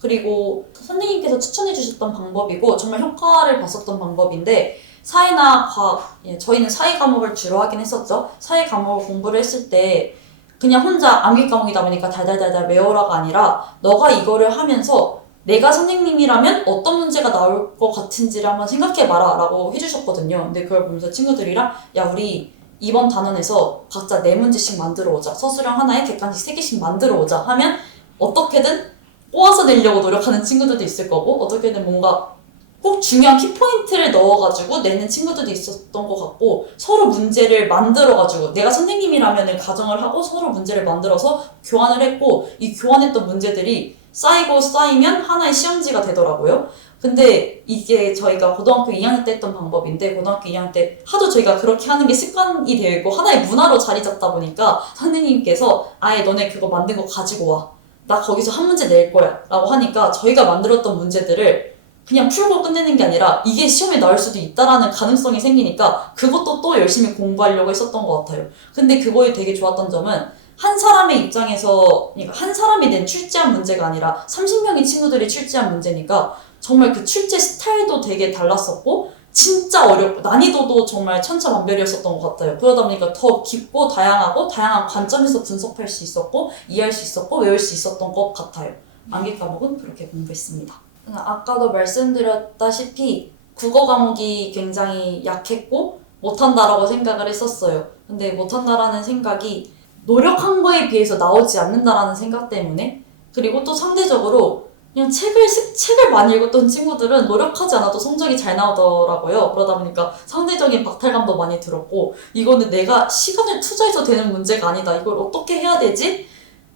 그리고 선생님께서 추천해 주셨던 방법이고 정말 효과를 봤었던 방법인데 사회나 과학, 저희는 사회 과목을 주로 하긴 했었죠. 사회 과목을 공부를 했을 때 그냥 혼자 암기 과목이다 보니까 달달달달 외워라가 아니라 너가 이거를 하면서 내가 선생님이라면 어떤 문제가 나올 것 같은지를 한번 생각해봐라 라고 해주셨거든요. 근데 그걸 보면서 친구들이랑 야 우리 이번 단원에서 각자 4문제씩 만들어 오자. 서술형 하나에 객관식 3개씩 만들어 오자 하면 어떻게든 꼬아서 내려고 노력하는 친구들도 있을 거고 어떻게든 뭔가 꼭 중요한 키포인트를 넣어가지고 내는 친구들도 있었던 것 같고 서로 문제를 만들어가지고 내가 선생님이라면 가정을 하고 서로 문제를 만들어서 교환을 했고 이 교환했던 문제들이 쌓이고 쌓이면 하나의 시험지가 되더라고요. 근데 이게 저희가 고등학교 2학년 때 했던 방법인데 고등학교 2학년 때 하도 저희가 그렇게 하는 게 습관이 되어 있고 하나의 문화로 자리 잡다 보니까 선생님께서 아예 너네 그거 만든 거 가지고 와. 나 거기서 한 문제 낼 거야. 라고 하니까 저희가 만들었던 문제들을 그냥 풀고 끝내는 게 아니라 이게 시험에 나올 수도 있다라는 가능성이 생기니까 그것도 또 열심히 공부하려고 했었던 것 같아요. 근데 그거에 되게 좋았던 점은 한 사람의 입장에서, 그러니까 한 사람이 낸 출제한 문제가 아니라 30명의 친구들이 출제한 문제니까 정말 그 출제 스타일도 되게 달랐었고 진짜 어렵고 난이도도 정말 천차만별이었었던 것 같아요. 그러다 보니까 더 깊고 다양하고 다양한 관점에서 분석할 수 있었고 이해할 수 있었고 외울 수 있었던 것 같아요. 암기 과목은 그렇게 공부했습니다. 아까도 말씀드렸다시피 국어 과목이 굉장히 약했고 못한다라고 생각을 했었어요. 근데 못한다라는 생각이 노력한 거에 비해서 나오지 않는다라는 생각 때문에 그리고 또 상대적으로 그냥 책을 많이 읽었던 친구들은 노력하지 않아도 성적이 잘 나오더라고요. 그러다 보니까 상대적인 박탈감도 많이 들었고 이거는 내가 시간을 투자해서 되는 문제가 아니다. 이걸 어떻게 해야 되지?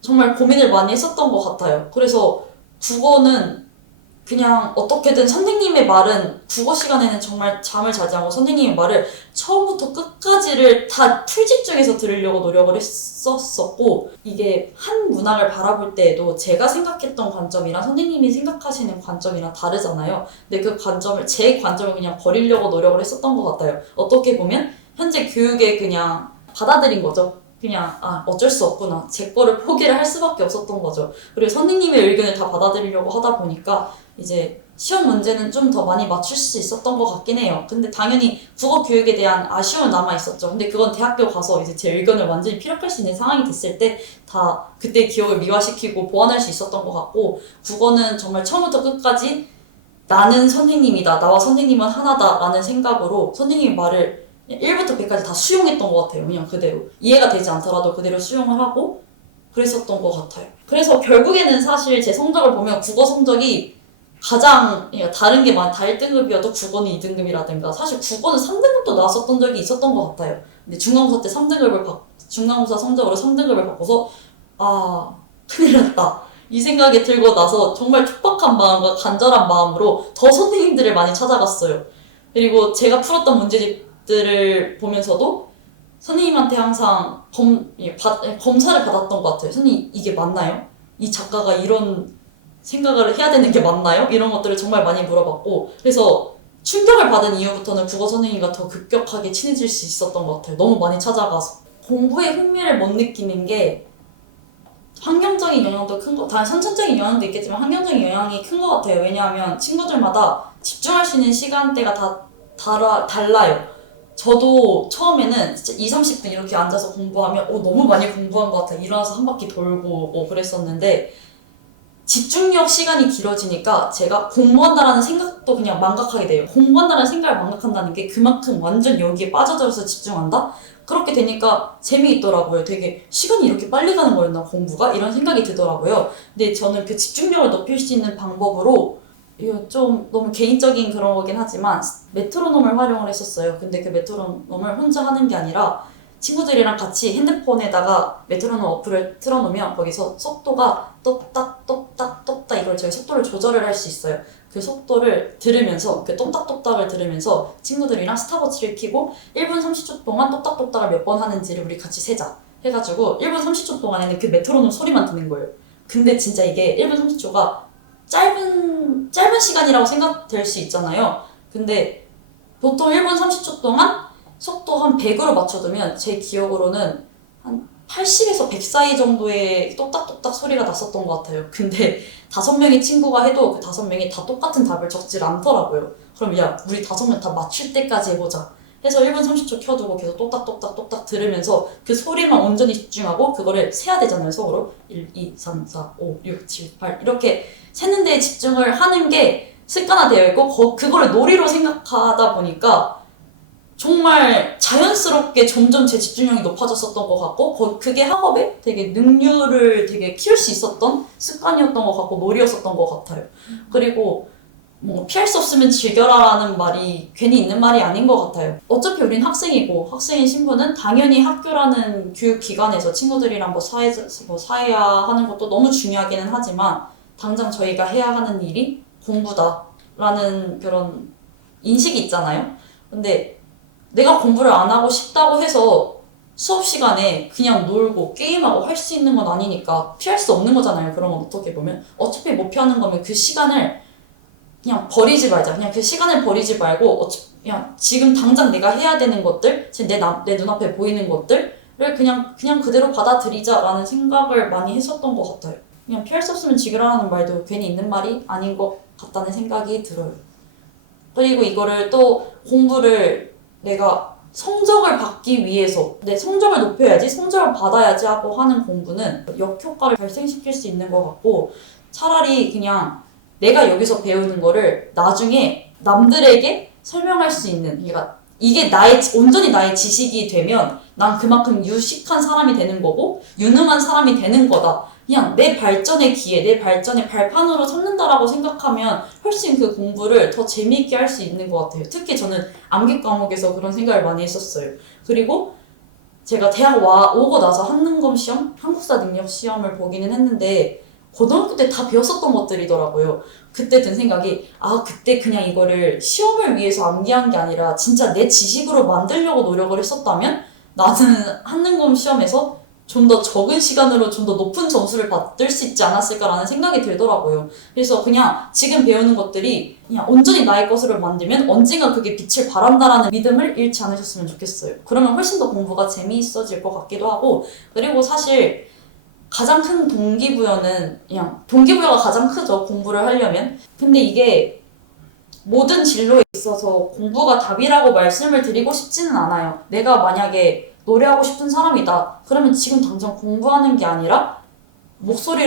정말 고민을 많이 했었던 것 같아요. 그래서 국어는 그냥 어떻게든 선생님의 말은 국어 시간에는 정말 잠을 자지 않고 선생님의 말을 처음부터 끝까지를 다 풀집중해서 들으려고 노력을 했었었고 이게 한 문항을 바라볼 때에도 제가 생각했던 관점이랑 선생님이 생각하시는 관점이랑 다르잖아요. 근데 그 관점을 제 관점을 그냥 버리려고 노력을 했었던 것 같아요. 어떻게 보면 현재 교육에 그냥 받아들인 거죠. 그냥 어쩔 수 없구나. 제 거를 포기를 할 수밖에 없었던 거죠. 그리고 선생님의 의견을 다 받아들이려고 하다 보니까 이제 시험 문제는 좀 더 많이 맞출 수 있었던 것 같긴 해요. 근데 당연히 국어 교육에 대한 아쉬움은 남아 있었죠. 근데 그건 대학교 가서 이제 제 의견을 완전히 피력할 수 있는 상황이 됐을 때 다 그때 기억을 미화시키고 보완할 수 있었던 것 같고 국어는 정말 처음부터 끝까지 나는 선생님이다. 나와 선생님은 하나다. 라는 생각으로 선생님의 말을 1부터 100까지 다 수용했던 것 같아요. 그냥 그대로. 이해가 되지 않더라도 그대로 수용을 하고 그랬었던 것 같아요. 그래서 결국에는 사실 제 성적을 보면 국어 성적이 가장 다른 게 다 1등급이어도 국어는 2등급이라든가 사실 국어는 3등급도 나왔었던 적이 있었던 것 같아요. 근데 중간고사 때 중간고사 성적으로 3등급을 받고서 아, 큰일 났다. 이 생각이 들고 나서 정말 촉박한 마음과 간절한 마음으로 더 선생님들을 많이 찾아갔어요. 그리고 제가 풀었던 문제집들을 보면서도 선생님한테 항상 검사를 받았던 것 같아요. 선생님, 이게 맞나요? 이 작가가 이런 생각을 해야 되는 게 맞나요? 이런 것들을 정말 많이 물어봤고, 그래서 충격을 받은 이후부터는 국어 선생님과 더 급격하게 친해질 수 있었던 것 같아요. 너무 많이 찾아가서. 공부에 흥미를 못 느끼는 게 환경적인 영향도 큰 거, 다 선천적인 영향도 있겠지만 환경적인 영향이 큰 것 같아요. 왜냐하면 친구들마다 집중할 수 있는 시간대가 다 달라요. 저도 처음에는 진짜 2, 30분 이렇게 앉아서 공부하면 너무 많이 공부한 것 같아. 일어나서 한 바퀴 돌고 그랬었는데 집중력 시간이 길어지니까 제가 공부한다라는 생각도 그냥 망각하게 돼요. 공부한다는 생각을 망각한다는 게 그만큼 완전 여기에 빠져들어서 집중한다? 그렇게 되니까 재미있더라고요. 되게 시간이 이렇게 빨리 가는 거였나 공부가? 이런 생각이 들더라고요. 근데 저는 그 집중력을 높일 수 있는 방법으로 이거 좀 너무 개인적인 그런 거긴 하지만 메트로놈을 활용을 했었어요. 근데 그 메트로놈을 혼자 하는 게 아니라 친구들이랑 같이 핸드폰에다가 메트로놈 어플을 틀어놓으면 거기서 속도가 똑딱 똑딱 똑딱 이걸 저희 속도를 조절을 할 수 있어요. 그 속도를 들으면서 그 똑딱똑딱을 들으면서 친구들이랑 스탑워치를 켜고 1분 30초 동안 똑딱똑딱을 몇 번 하는지를 우리 같이 세자 해가지고 1분 30초 동안에는 그 메트로놈 소리만 듣는 거예요. 근데 진짜 이게 1분 30초가 짧은 시간이라고 생각될 수 있잖아요. 근데 보통 1분 30초 동안 속도 한 100으로 맞춰두면 제 기억으로는 한 80에서 100 사이 정도의 똑딱똑딱 소리가 났었던 것 같아요. 근데 5명의 친구가 해도 그 5명이 다 똑같은 답을 적질 않더라고요. 그럼 야, 우리 5명 다 맞출 때까지 해보자. 해서 1분 30초 켜두고 계속 똑딱똑딱 똑딱 들으면서 그 소리만 온전히 집중하고 그거를 세야 되잖아요, 서로. 1, 2, 3, 4, 5, 6, 7, 8 이렇게 세는 데에 집중을 하는 게 습관화되어 있고 그거를 놀이로 생각하다 보니까 정말 자연스럽게 점점 제 집중력이 높아졌었던 것 같고 그게 학업에 되게 능률을 되게 키울 수 있었던 습관이었던 것 같고 놀이였었던 것 같아요. 그리고 뭐 피할 수 없으면 즐겨라라는 말이 괜히 있는 말이 아닌 것 같아요. 어차피 우린 학생이고 학생인 신분은 당연히 학교라는 교육기관에서 친구들이랑 사회야 하는 것도 너무 중요하기는 하지만 당장 저희가 해야 하는 일이 공부다라는 그런 인식이 있잖아요. 근데 내가 공부를 안 하고 싶다고 해서 수업 시간에 그냥 놀고 게임하고 할 수 있는 건 아니니까 피할 수 없는 거잖아요. 그런 건 어떻게 보면 어차피 못 피하는 거면 그 시간을 그냥 버리지 말자. 그냥 그 시간을 버리지 말고 그냥 지금 당장 내가 해야 되는 것들, 지금 내 눈앞에 보이는 것들을 그냥 그대로 받아들이자라는 생각을 많이 했었던 것 같아요. 그냥 피할 수 없으면 지으라는 말도 괜히 있는 말이 아닌 것 같다는 생각이 들어요. 그리고 이거를 또 공부를 내가 성적을 받기 위해서 내 성적을 높여야지 성적을 받아야지 하고 하는 공부는 역효과를 발생시킬 수 있는 것 같고 차라리 그냥 내가 여기서 배우는 거를 나중에 남들에게 설명할 수 있는 그러니까 이게 온전히 나의 지식이 되면 난 그만큼 유식한 사람이 되는 거고 유능한 사람이 되는 거다. 그냥 내 발전의 기회, 내 발전의 발판으로 삼는다라고 생각하면 훨씬 그 공부를 더 재미있게 할 수 있는 것 같아요. 특히 저는 암기 과목에서 그런 생각을 많이 했었어요. 그리고 제가 대학 오고 나서 한능검 시험, 한국사 능력 시험을 보기는 했는데 고등학교 때 다 배웠었던 것들이더라고요. 그때 든 생각이 그때 그냥 이거를 시험을 위해서 암기한 게 아니라 진짜 내 지식으로 만들려고 노력을 했었다면 나는 한능검 시험에서 좀 더 적은 시간으로 좀 더 높은 점수를 받을 수 있지 않았을까라는 생각이 들더라고요. 그래서 그냥 지금 배우는 것들이 그냥 온전히 나의 것으로 만들면 언젠가 그게 빛을 발한다라는 믿음을 잃지 않으셨으면 좋겠어요. 그러면 훨씬 더 공부가 재미있어질 것 같기도 하고 그리고 사실 가장 큰 동기부여는 그냥 동기부여가 가장 크죠. 공부를 하려면. 근데 이게 모든 진로에 있어서 공부가 답이라고 말씀을 드리고 싶지는 않아요. 내가 만약에 노래하고 싶은 사람이다. 그러면 지금 당장 공부하는 게 아니라 목소리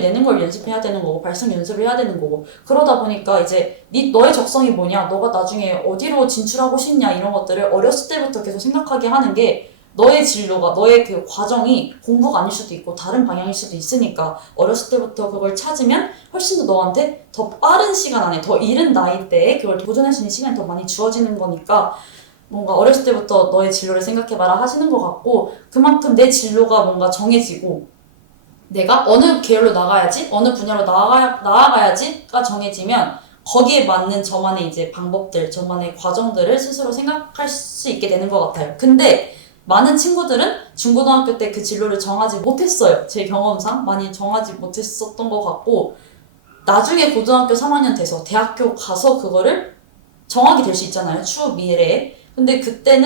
내는 걸 연습해야 되는 거고, 발성 연습을 해야 되는 거고. 그러다 보니까 이제 너의 적성이 뭐냐, 너가 나중에 어디로 진출하고 싶냐, 이런 것들을 어렸을 때부터 계속 생각하게 하는 게 너의 진로가, 너의 그 과정이 공부가 아닐 수도 있고 다른 방향일 수도 있으니까 어렸을 때부터 그걸 찾으면 훨씬 더 너한테 더 빠른 시간 안에, 더 이른 나이대에 그걸 도전할 수 있는 시간이 더 많이 주어지는 거니까 뭔가 어렸을 때부터 너의 진로를 생각해봐라 하시는 것 같고 그만큼 내 진로가 뭔가 정해지고 내가 어느 계열로 나가야지, 어느 분야로 나아가야지가 정해지면 거기에 맞는 저만의 이제 방법들, 저만의 과정들을 스스로 생각할 수 있게 되는 것 같아요. 근데 많은 친구들은 중고등학교 때 그 진로를 정하지 못했어요. 제 경험상 많이 정하지 못했었던 것 같고, 나중에 고등학교 3학년 돼서 대학교 가서 그거를 정하게 될 수 있잖아요. 추후 미래에. 근데 그때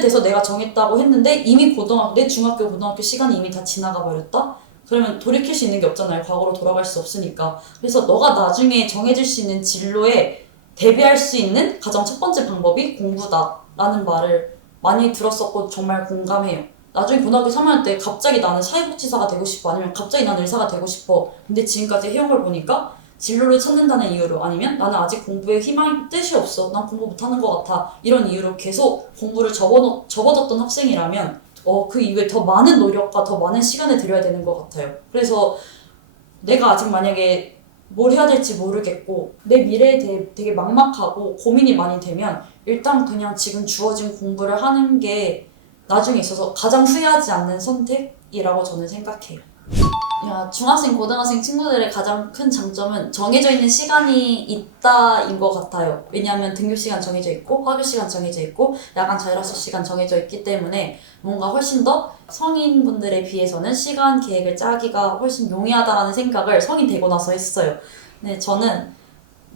돼서 내가 정했다고 했는데 이미 내 중학교, 고등학교 시간이 이미 다 지나가 버렸다? 그러면 돌이킬 수 있는 게 없잖아요. 과거로 돌아갈 수 없으니까. 그래서 너가 나중에 정해질 수 있는 진로에 대비할 수 있는 가장 첫 번째 방법이 공부다라는 말을 많이 들었었고 정말 공감해요. 나중에 고등학교 3학년 때 갑자기 나는 사회복지사가 되고 싶어, 아니면 갑자기 나는 의사가 되고 싶어. 근데 지금까지 해온 걸 보니까 진로를 찾는다는 이유로, 아니면 나는 아직 공부에 희망이 뜻이 없어, 난 공부 못하는 것 같아, 이런 이유로 계속 공부를 접어뒀던 학생이라면 그 이후에 더 많은 노력과 더 많은 시간을 들여야 되는 것 같아요. 그래서 내가 아직 만약에 뭘 해야 될지 모르겠고 내 미래에 대해 되게 막막하고 고민이 많이 되면 일단 그냥 지금 주어진 공부를 하는 게 나중에 있어서 가장 후회하지 않는 선택이라고 저는 생각해요. 중학생, 고등학생 친구들의 가장 큰 장점은 정해져 있는 시간이 있다인 것 같아요. 왜냐하면 등교 시간 정해져 있고, 학교 시간 정해져 있고, 야간 자율학습 시간 정해져 있기 때문에 뭔가 훨씬 더 성인분들에 비해서는 시간 계획을 짜기가 훨씬 용이하다라는 생각을 성인 되고 나서 했어요. 근데 저는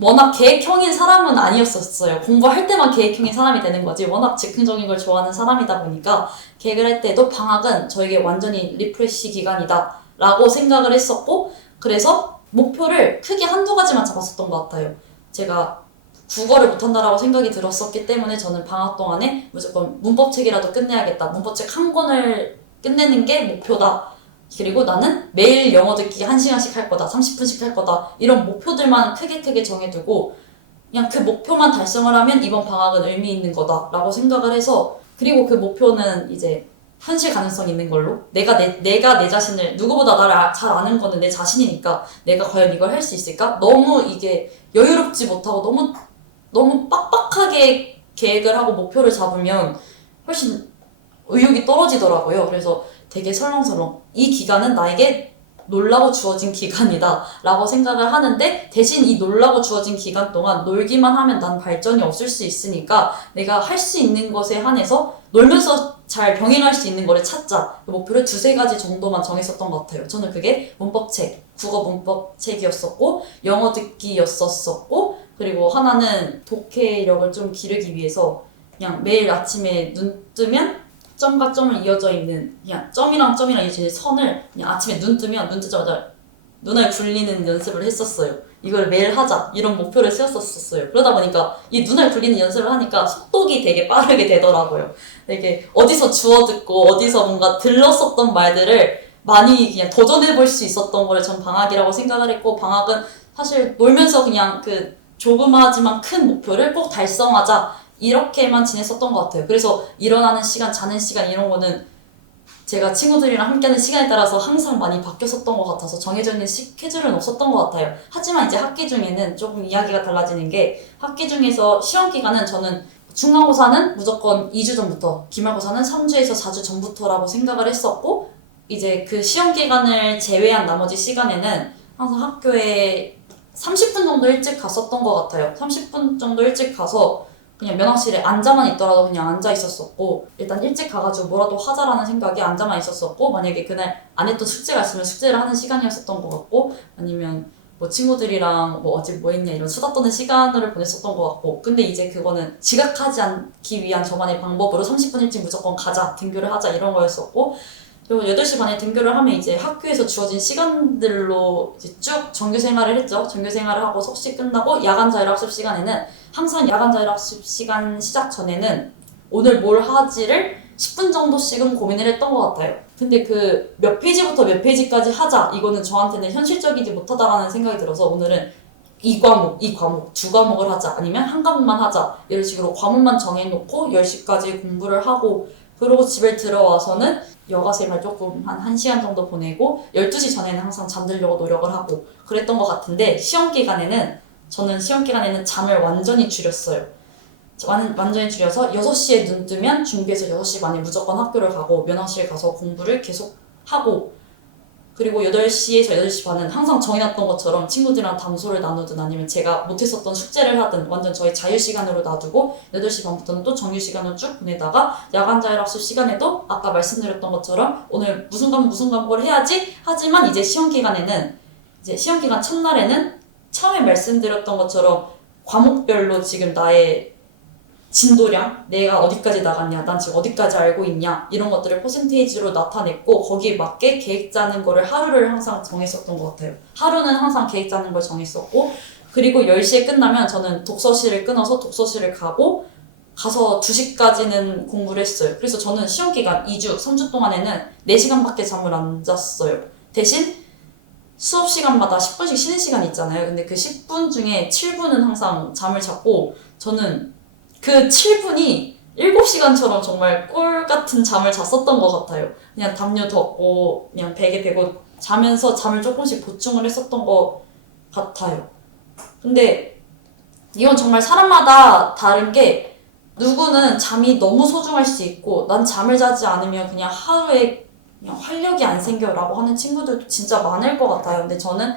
워낙 계획형인 사람은 아니었었어요. 공부할 때만 계획형인 사람이 되는 거지, 워낙 즉흥적인 걸 좋아하는 사람이다 보니까 계획을 할 때도 방학은 저에게 완전히 리프레시 기간이다 라고 생각을 했었고, 그래서 목표를 크게 한두 가지만 잡았었던 것 같아요. 제가 국어를 못한다라고 생각이 들었었기 때문에 저는 방학 동안에 무조건 문법책이라도 끝내야겠다, 문법책 한 권을 끝내는 게 목표다, 그리고 나는 매일 영어 듣기 1시간씩 할 거다, 30분씩 할 거다, 이런 목표들만 크게 정해두고 그냥 그 목표만 달성을 하면 이번 방학은 의미 있는 거다 라고 생각을 해서, 그리고 그 목표는 이제 현실 가능성 있는 걸로, 내가 내 자신을, 누구보다 나를 잘 아는 거는 내 자신이니까 내가 과연 이걸 할 수 있을까? 너무 이게 여유롭지 못하고 너무 빡빡하게 계획을 하고 목표를 잡으면 훨씬 의욕이 떨어지더라고요. 그래서 되게 설렁설렁 이 기간은 나에게 놀라고 주어진 기간이다 라고 생각을 하는데, 대신 이 놀라고 주어진 기간 동안 놀기만 하면 난 발전이 없을 수 있으니까 내가 할 수 있는 것에 한해서 놀면서 잘 병행할 수 있는 거를 찾자, 그 목표를 2-3가지 정도만 정했었던 것 같아요. 저는 그게 문법책, 국어 문법책이었었고, 영어 듣기였었고, 그리고 하나는 독해력을 좀 기르기 위해서 그냥 매일 아침에 눈 뜨면 점과 점을 이어져 있는, 그냥 점이랑 이어지는 선을 그냥 아침에 눈 뜨자마자 눈알 굴리는 연습을 했었어요. 이걸 매일 하자, 이런 목표를 세웠었어요. 그러다 보니까 이 눈알 굴리는 연습을 하니까 속독이 되게 빠르게 되더라고요. 되게 어디서 주워 듣고 어디서 뭔가 들렀었던 말들을 많이 그냥 도전해볼 수 있었던 거를 전 방학이라고 생각을 했고, 방학은 사실 놀면서 그냥 그 조그마하지만 큰 목표를 꼭 달성하자, 이렇게만 지냈었던 것 같아요. 그래서 일어나는 시간, 자는 시간 이런 거는 제가 친구들이랑 함께하는 시간에 따라서 항상 많이 바뀌었었던 것 같아서 정해져 있는 스케줄은 없었던 것 같아요. 하지만 이제 학기 중에는 조금 이야기가 달라지는 게, 학기 중에서 시험 기간은 저는 중간고사는 무조건 2주 전부터, 기말고사는 3주에서 4주 전부터라고 생각을 했었고, 이제 그 시험 기간을 제외한 나머지 시간에는 항상 학교에 30분 정도 일찍 갔었던 것 같아요. 30분 정도 일찍 가서 그냥 면허실에 앉아만 있더라도 그냥 앉아 있었었고, 일단 일찍 가가지고 뭐라도 하자라는 생각에 앉아만 있었었고, 만약에 그날 안 했던 숙제가 있으면 숙제를 하는 시간이었었던 것 같고, 아니면 뭐 친구들이랑 뭐 어제 뭐 했냐 이런 수다 떠는 시간을 보냈었던 것 같고, 근데 이제 그거는 지각하지 않기 위한 저만의 방법으로 30분 일찍 무조건 가자, 등교를 하자, 이런 거였었고, 그리고 8시 반에 등교를 하면 이제 학교에서 주어진 시간들로 이제 쭉 정규 생활을 했죠. 정규 생활을 하고 석시 끝나고 야간 자율학습 시간에는 항상 야간 자율학습 시간 시작 전에는 오늘 뭘 하지를 10분 정도씩은 고민을 했던 것 같아요. 근데 그 몇 페이지부터 몇 페이지까지 하자, 이거는 저한테는 현실적이지 못하다라는 생각이 들어서 오늘은 이 과목, 두 과목을 하자, 아니면 한 과목만 하자, 이런 식으로 과목만 정해놓고 10시까지 공부를 하고, 그러고 집에 들어와서는 여가생활 조금 한 1시간 정도 보내고 12시 전에는 항상 잠들려고 노력을 하고 그랬던 것 같은데, 저는 시험 기간에는 잠을 완전히 줄였어요. 완전히 줄여서 6시에 눈 뜨면 준비해서 6시 반에 무조건 학교를 가고 면허실 가서 공부를 계속 하고, 그리고 8시에서 8시 반은 항상 정해놨던 것처럼 친구들이랑 담소를 나누든 아니면 제가 못했었던 숙제를 하든 완전 저희 자유시간으로 놔두고 8시 반부터는 또 정규시간으로 쭉 보내다가 야간 자율학습 시간에도 아까 말씀드렸던 것처럼 오늘 무슨 과목을 해야지 하지만 이제 시험기간에는 이제 시험기간 첫날에는 처음에 말씀드렸던 것처럼 과목별로 지금 나의 진도량, 내가 어디까지 나갔냐, 난 지금 어디까지 알고 있냐 이런 것들을 퍼센테이지로 나타냈고 거기에 맞게 계획 짜는 거를 하루를 항상 정했었던 것 같아요. 하루는 항상 계획 짜는 걸 정했었고 그리고 10시에 끝나면 저는 독서실을 끊어서 독서실을 가서 2시까지는 공부를 했어요. 그래서 저는 시험기간 2주, 3주 동안에는 4시간밖에 잠을 안 잤어요. 대신 수업 시간마다 10분씩 쉬는 시간 있잖아요. 근데 그 10분 중에 7분은 항상 잠을 잤고 저는 그 7분이 7시간처럼 정말 꿀 같은 잠을 잤었던 것 같아요. 그냥 담요 덮고 그냥 베개 베고 자면서 잠을 조금씩 보충을 했었던 것 같아요. 근데 이건 정말 사람마다 다른 게 누구는 잠이 너무 소중할 수 있고 난 잠을 자지 않으면 그냥 하루에 그냥 활력이 안 생겨라고 하는 친구들도 진짜 많을 것 같아요. 근데 저는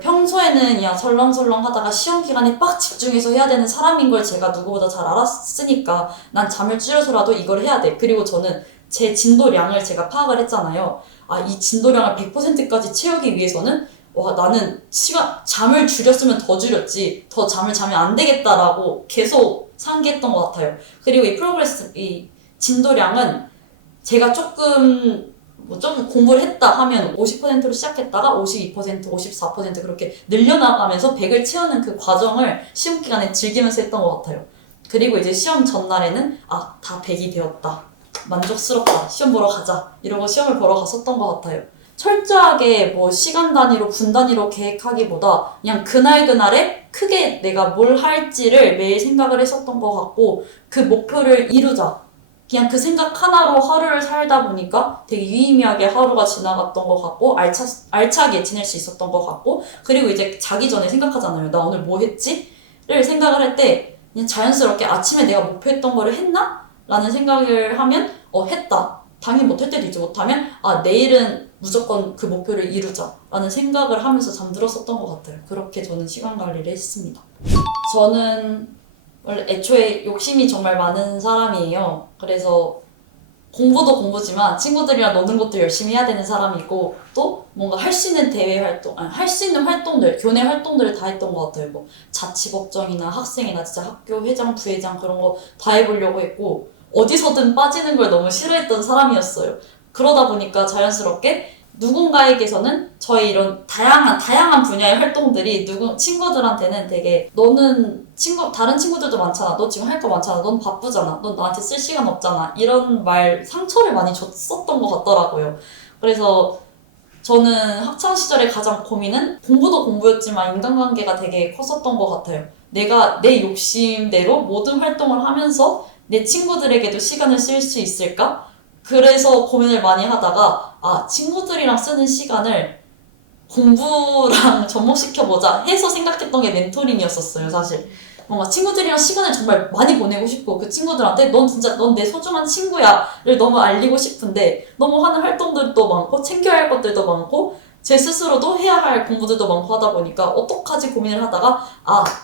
평소에는 그냥 설렁설렁 하다가 시험 기간에 빡 집중해서 해야 되는 사람인 걸 제가 누구보다 잘 알았으니까 난 잠을 줄여서라도 이걸 해야 돼. 그리고 저는 제 진도량을 제가 파악을 했잖아요. 이 진도량을 100%까지 채우기 위해서는 나는 잠을 줄였으면 더 줄였지 더 잠을 자면 안 되겠다라고 계속 상기했던 것 같아요. 그리고 이 진도량은 제가 조금 공부를 했다 하면 50%로 시작했다가 52%, 54% 그렇게 늘려나가면서 100을 채우는 그 과정을 시험 기간에 즐기면서 했던 것 같아요. 그리고 이제 시험 전날에는 다 100이 되었다. 만족스럽다. 시험 보러 가자. 이러고 시험을 보러 갔었던 것 같아요. 철저하게 시간 단위로 분 단위로 계획하기보다 그냥 그날그날에 크게 내가 뭘 할지를 매일 생각을 했었던 것 같고 그 목표를 이루자. 그냥 그 생각 하나로 하루를 살다 보니까 되게 유의미하게 하루가 지나갔던 것 같고 알차게 지낼 수 있었던 것 같고 그리고 이제 자기 전에 생각하잖아요. 나 오늘 뭐 했지? 를 생각을 할 때 그냥 자연스럽게 아침에 내가 목표했던 거를 했나? 라는 생각을 하면 했다. 당연히 못할 때도 있지. 못하면 내일은 무조건 그 목표를 이루자 라는 생각을 하면서 잠들었었던 것 같아요. 그렇게 저는 시간 관리를 했습니다. 저는 원래 애초에 욕심이 정말 많은 사람이에요. 그래서 공부도 공부지만 친구들이랑 노는 것도 열심히 해야 되는 사람이고 또 뭔가 할 수 있는 대외 활동, 할 수 있는 활동들, 교내 활동들을 다 했던 것 같아요. 자치법정이나 학생이나 진짜 학교 회장, 부회장 그런 거 다 해보려고 했고 어디서든 빠지는 걸 너무 싫어했던 사람이었어요. 그러다 보니까 자연스럽게 누군가에게서는 저의 이런 다양한 분야의 활동들이 친구들한테는 되게 너는 다른 친구들도 많잖아. 너 지금 할 거 많잖아. 넌 바쁘잖아. 넌 나한테 쓸 시간 없잖아. 이런 상처를 많이 줬었던 것 같더라고요. 그래서 저는 학창시절에 가장 고민은 공부도 공부였지만 인간관계가 되게 컸었던 것 같아요. 내가 내 욕심대로 모든 활동을 하면서 내 친구들에게도 시간을 쓸 수 있을까? 그래서 고민을 많이 하다가 친구들이랑 쓰는 시간을 공부랑 접목시켜보자 해서 생각했던 게 멘토링이었었어요. 사실 뭔가 친구들이랑 시간을 정말 많이 보내고 싶고 그 친구들한테 넌 내 소중한 친구야를 너무 알리고 싶은데 너무 하는 활동들도 많고 챙겨야 할 것들도 많고 제 스스로도 해야 할 공부들도 많고 하다 보니까 어떡하지 고민을 하다가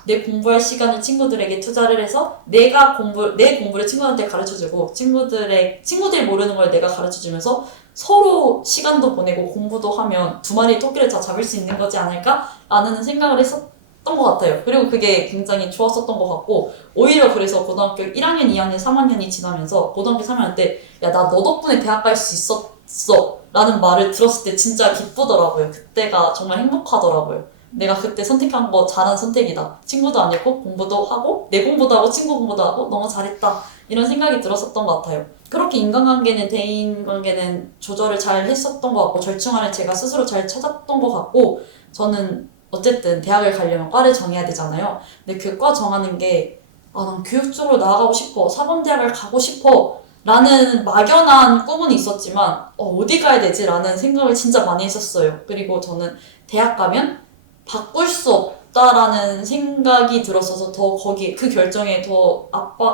내 공부할 시간을 친구들에게 투자를 해서 내 공부를 친구한테 가르쳐주고 친구들이 모르는 걸 내가 가르쳐주면서 서로 시간도 보내고 공부도 하면 두 마리 토끼를 다 잡을 수 있는 거지 않을까? 라는 생각을 했었던 것 같아요. 그리고 그게 굉장히 좋았었던 것 같고 오히려 그래서 고등학교 1학년, 2학년, 3학년이 지나면서 고등학교 3학년 때 야, 나 너 덕분에 대학 갈 수 있었어 라는 말을 들었을 때 진짜 기쁘더라고요. 그때가 정말 행복하더라고요. 내가 그때 선택한 거 잘한 선택이다. 친구도 안 했고 공부도 하고 내 공부도 하고 친구 공부도 하고 너무 잘했다. 이런 생각이 들었었던 것 같아요. 그렇게 인간관계는 대인관계는 조절을 잘 했었던 것 같고 절충안을 제가 스스로 잘 찾았던 것 같고 저는 어쨌든 대학을 가려면 과를 정해야 되잖아요. 근데 그 과 정하는 게 난 교육 쪽으로 나아가고 싶어. 사범대학을 가고 싶어. 라는 막연한 꿈은 있었지만 어디 가야 되지? 라는 생각을 진짜 많이 했었어요. 그리고 저는 대학 가면 바꿀 수 없다라는 생각이 들었어서 더 그 결정에 더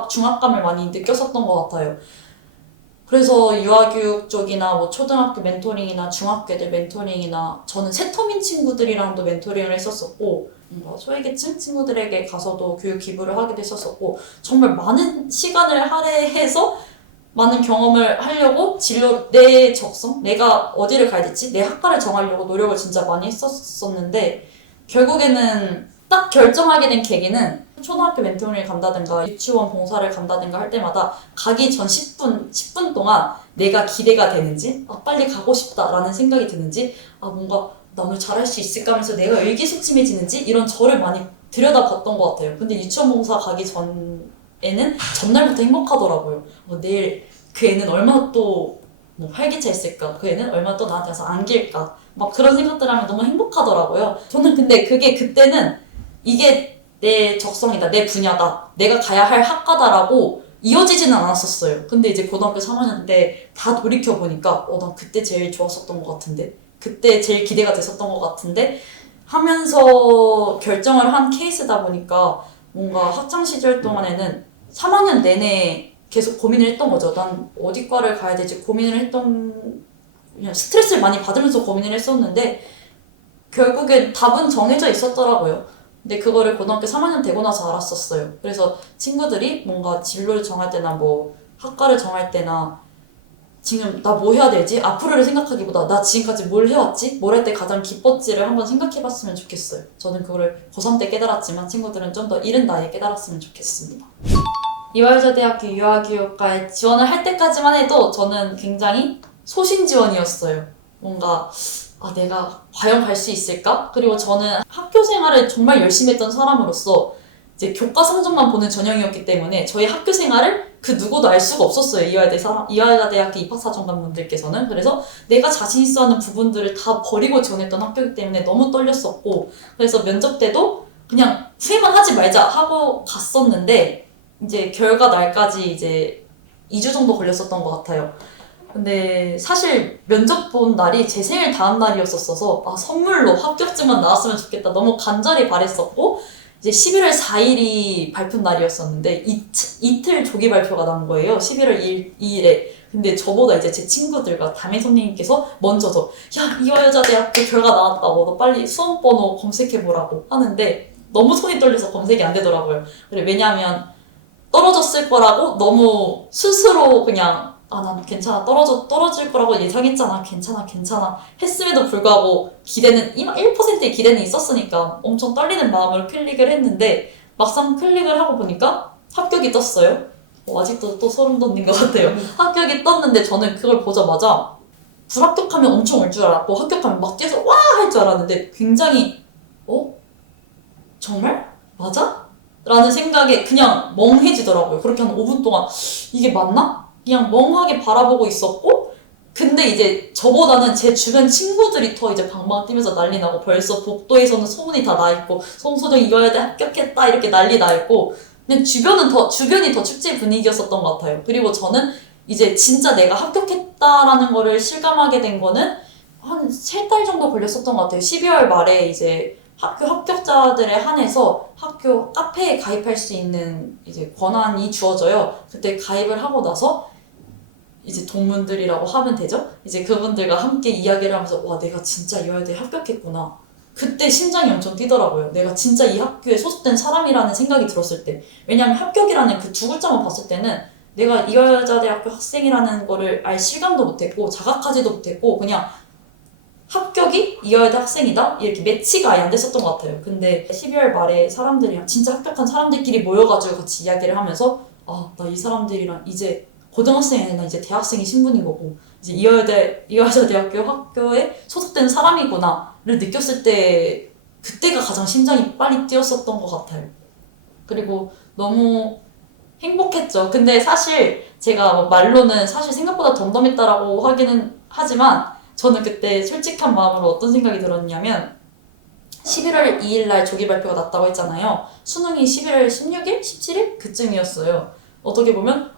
중압감을 많이 느꼈었던 것 같아요. 그래서 유아교육 쪽이나 뭐 초등학교 멘토링이나 중학교 애들 멘토링이나 저는 새터민 친구들이랑도 멘토링을 했었었고 소외계층 친구들에게 가서도 교육 기부를 하기도 했었었고 정말 많은 시간을 할애해서 많은 경험을 하려고 내 적성? 내가 어디를 가야 될지 내 학과를 정하려고 노력을 진짜 많이 했었었는데 결국에는 딱 결정하게 된 계기는 초등학교 멘토링을 간다든가 유치원 봉사를 간다든가 할 때마다 가기 전 10분 동안 내가 기대가 되는지 빨리 가고 싶다라는 생각이 드는지 뭔가 나 오늘 잘할 수 있을까 하면서 내가 의기소침해지는지 이런 저를 많이 들여다봤던 것 같아요. 근데 유치원 봉사 가기 전에는 전날부터 행복하더라고요. 내일 그 애는 얼마나 또 활기차 있을까? 그 애는 얼마나 또 나한테 와서 안길까? 막 그런 생각들 하면 너무 행복하더라고요. 저는 근데 그게 그때는 이게 내 적성이다, 내 분야다, 내가 가야 할 학과다라고 이어지지는 않았었어요. 근데 이제 고등학교 3학년 때 다 돌이켜보니까 난 그때 제일 좋았었던 것 같은데 그때 제일 기대가 됐었던 것 같은데 하면서 결정을 한 케이스다 보니까 뭔가 학창시절 동안에는 3학년 내내 계속 고민을 했던 거죠. 난 어디 과를 가야 될지 고민을 그냥 스트레스를 많이 받으면서 고민을 했었는데 결국엔 답은 정해져 있었더라고요. 근데 그거를 고등학교 3학년 되고 나서 알았었어요. 그래서 친구들이 뭔가 진로를 정할 때나 뭐 학과를 정할 때나 지금 나 뭐 해야 되지? 앞으로를 생각하기보다 나 지금까지 뭘 해왔지? 뭘 할 때 가장 기뻤지를 한번 생각해봤으면 좋겠어요. 저는 그거를 고3 때 깨달았지만 친구들은 좀 더 이른 나이에 깨달았으면 좋겠습니다. 이화여자대학교 유아교육과에 지원을 할 때까지만 해도 저는 굉장히 소신 지원이었어요. 뭔가 내가 과연 갈 수 있을까? 그리고 저는 학교 생활을 정말 열심히 했던 사람으로서 이제 교과 성적만 보는 전형이었기 때문에 저희 학교 생활을 그 누구도 알 수가 없었어요. 이화여자대학교 입학사정관분들께서는. 그래서 내가 자신 있어 하는 부분들을 다 버리고 지원했던 학교이기 때문에 너무 떨렸었고 그래서 면접 때도 그냥 후회만 하지 말자 하고 갔었는데 이제 결과 날까지 이제 2주 정도 걸렸었던 것 같아요. 근데 사실 면접 본 날이 제 생일 다음 날이었어서 선물로 합격증만 나왔으면 좋겠다 너무 간절히 바랬었고 이제 11월 4일이 발표 날이었었는데 이틀 조기 발표가 난 거예요. 11월 2일에. 근데 저보다 이제 제 친구들과 담임 선생님께서 먼저 이화여자대학교 결과 나왔다고 너 빨리 수험번호 검색해보라고 하는데 너무 손이 떨려서 검색이 안 되더라고요. 왜냐하면 떨어졌을 거라고 너무 스스로 그냥 난 괜찮아 떨어질 거라고 예상했잖아 괜찮아 했음에도 불구하고 기대는 1%의 기대는 있었으니까 엄청 떨리는 마음으로 클릭을 했는데 막상 클릭을 하고 보니까 합격이 떴어요. 아직도 또 소름 돋는 것 같아요. 합격이 떴는데 저는 그걸 보자마자 불합격하면 엄청 울 줄 알았고 합격하면 막 뛰어서 와 할 줄 알았는데 굉장히 정말? 맞아? 라는 생각에 그냥 멍해지더라고요. 그렇게 한 5분 동안 이게 맞나? 그냥 멍하게 바라보고 있었고 근데 이제 저보다는 제 주변 친구들이 더 이제 방방 뛰면서 난리 나고 벌써 복도에서는 소문이 다 나 있고 송소정 이화여대 합격했다 이렇게 난리 나 있고 근데 주변이 더 축제 분위기였었던 것 같아요. 그리고 저는 이제 진짜 내가 합격했다라는 거를 실감하게 된 거는 한 3달 정도 걸렸었던 것 같아요. 12월 말에 이제 학교 합격자들에 한해서 학교 카페에 가입할 수 있는 이제 권한이 주어져요. 그때 가입을 하고 나서 이제 동문들이라고 하면 되죠? 이제 그분들과 함께 이야기를 하면서 와 내가 진짜 이화여대에 합격했구나. 그때 심장이 엄청 뛰더라고요. 내가 진짜 이 학교에 소속된 사람이라는 생각이 들었을 때. 왜냐하면 합격이라는 그 두 글자만 봤을 때는 내가 이화여자대학교 학생이라는 거를 알 실감도 못했고 자각하지도 못했고 그냥 합격이 이화여대 학생이다? 이렇게 매치가 아예 안 됐었던 것 같아요. 근데 12월 말에 사람들이랑 진짜 합격한 사람들끼리 모여가지고 같이 이야기를 하면서 나 이 사람들이랑 이제 고등학생이 아니라 이제 대학생이 신분인 거고 이제 이화여자대학교 학교에 소속된 사람이구나를 느꼈을 때 그때가 가장 심장이 빨리 뛰었었던 것 같아요. 그리고 너무 행복했죠. 근데 사실 제가 말로는 사실 생각보다 덤덤했다라고 하기는 하지만 저는 그때 솔직한 마음으로 어떤 생각이 들었냐면 11월 2일 날 조기 발표가 났다고 했잖아요. 수능이 11월 16일? 17일? 그쯤이었어요. 어떻게 보면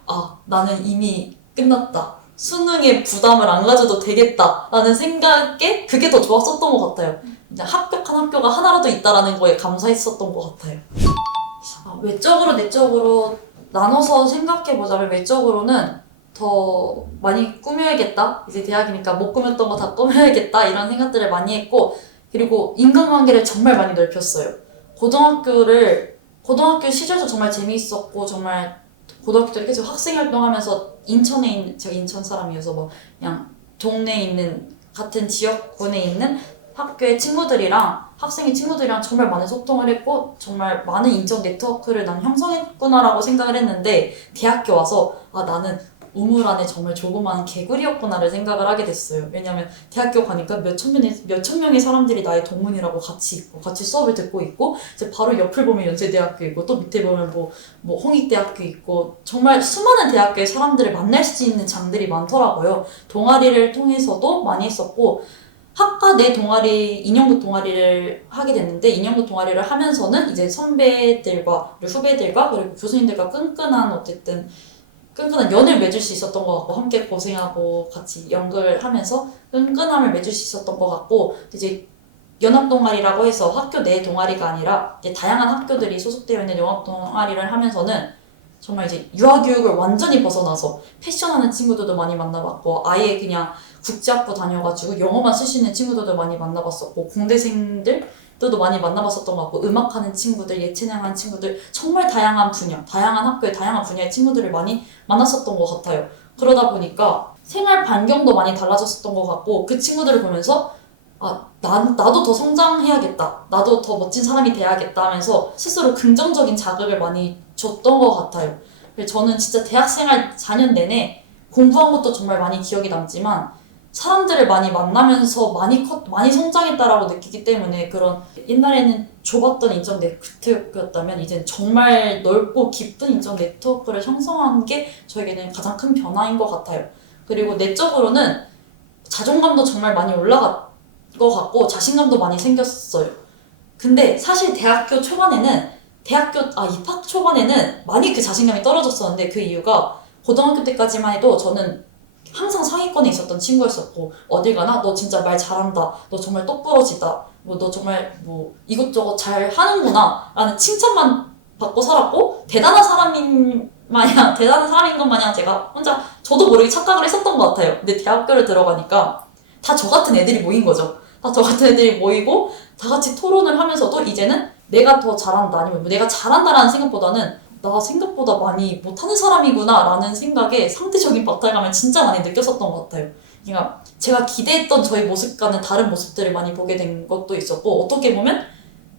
나는 이미 끝났다. 수능에 부담을 안 가져도 되겠다 라는 생각에 그게 더 좋았었던 것 같아요. 이제 합격한 학교가 하나라도 있다라는 거에 감사했었던 것 같아요. 외적으로 내적으로 나눠서 생각해보자면 외적으로는 더 많이 꾸며야겠다. 이제 대학이니까 못 꾸몄던 거 다 꾸며야겠다. 이런 생각들을 많이 했고, 그리고 인간관계를 정말 많이 넓혔어요. 고등학교 시절도 정말 재미있었고, 정말 고등학교 때 계속 학생활동하면서 제가 인천 사람이어서 뭐 그냥 동네에 있는 같은 지역군에 있는 학교의 친구들이랑 학생의 친구들이랑 정말 많은 소통을 했고 정말 많은 인적 네트워크를 난 형성했구나라고 생각을 했는데 대학교 와서 나는 우물 안에 정말 조그마한 개구리였구나를 생각을 하게 됐어요. 왜냐면 대학교 가니까 몇천 명의 사람들이 나의 동문이라고 같이 있고 같이 수업을 듣고 있고 이제 바로 옆을 보면 연세대학교 있고 또 밑에 보면 뭐 홍익대학교 있고 정말 수많은 대학교의 사람들을 만날 수 있는 장들이 많더라고요. 동아리를 통해서도 많이 했었고 학과 내 동아리, 2년급 동아리를 하게 됐는데 2년급 동아리를 하면서는 이제 선배들과 그리고 후배들과 그리고 교수님들과 끈끈한 연을 맺을 수 있었던 것 같고 함께 고생하고 같이 연극을 하면서 끈끈함을 맺을 수 있었던 것 같고 이제 연합동아리라고 해서 학교 내 동아리가 아니라 이제 다양한 학교들이 소속되어 있는 연합동아리를 하면서는 정말 이제 유아교육을 완전히 벗어나서 패션하는 친구들도 많이 만나봤고 아예 그냥 국제학부 다녀가지고 영어만 쓰시는 친구들도 많이 만나봤었고 공대생들도 많이 만나봤었던 것 같고 음악하는 친구들, 예체능하는 친구들 정말 다양한 분야, 다양한 학교의 다양한 분야의 친구들을 많이 만났었던 것 같아요. 그러다 보니까 생활 반경도 많이 달라졌었던 것 같고 그 친구들을 보면서 나도 더 성장해야겠다. 나도 더 멋진 사람이 돼야겠다 하면서 스스로 긍정적인 자극을 많이 줬던 것 같아요. 저는 진짜 대학생활 4년 내내 공부한 것도 정말 많이 기억이 남지만 사람들을 많이 만나면서 많이 성장했다라고 느끼기 때문에 그런 옛날에는 좁았던 인적 네트워크였다면 이젠 정말 넓고 깊은 인적 네트워크를 형성한 게 저에게는 가장 큰 변화인 것 같아요. 그리고 내적으로는 자존감도 정말 많이 올라갔 것 같고 자신감도 많이 생겼어요. 근데 사실 입학 초반에는 많이 그 자신감이 떨어졌었는데 그 이유가 고등학교 때까지만 해도 저는 항상 상위권에 있었던 친구였었고 어딜 가나 너 진짜 말 잘한다. 너 정말 똑부러지다. 너 정말 이것저것 잘 하는구나 라는 칭찬만 받고 살았고 대단한 사람인 것 마냥 제가 혼자 저도 모르게 착각을 했었던 것 같아요. 근데 대학교를 들어가니까 다 저 같은 애들이 모인 거죠. 다 저 같은 애들이 모이고 다 같이 토론을 하면서도 이제는 내가 더 잘한다 아니면 내가 잘한다라는 생각보다는 나 생각보다 많이 못하는 사람이구나 라는 생각에 상대적인 박탈감을 진짜 많이 느꼈었던 것 같아요. 그러니까 제가 기대했던 저의 모습과는 다른 모습들을 많이 보게 된 것도 있었고 어떻게 보면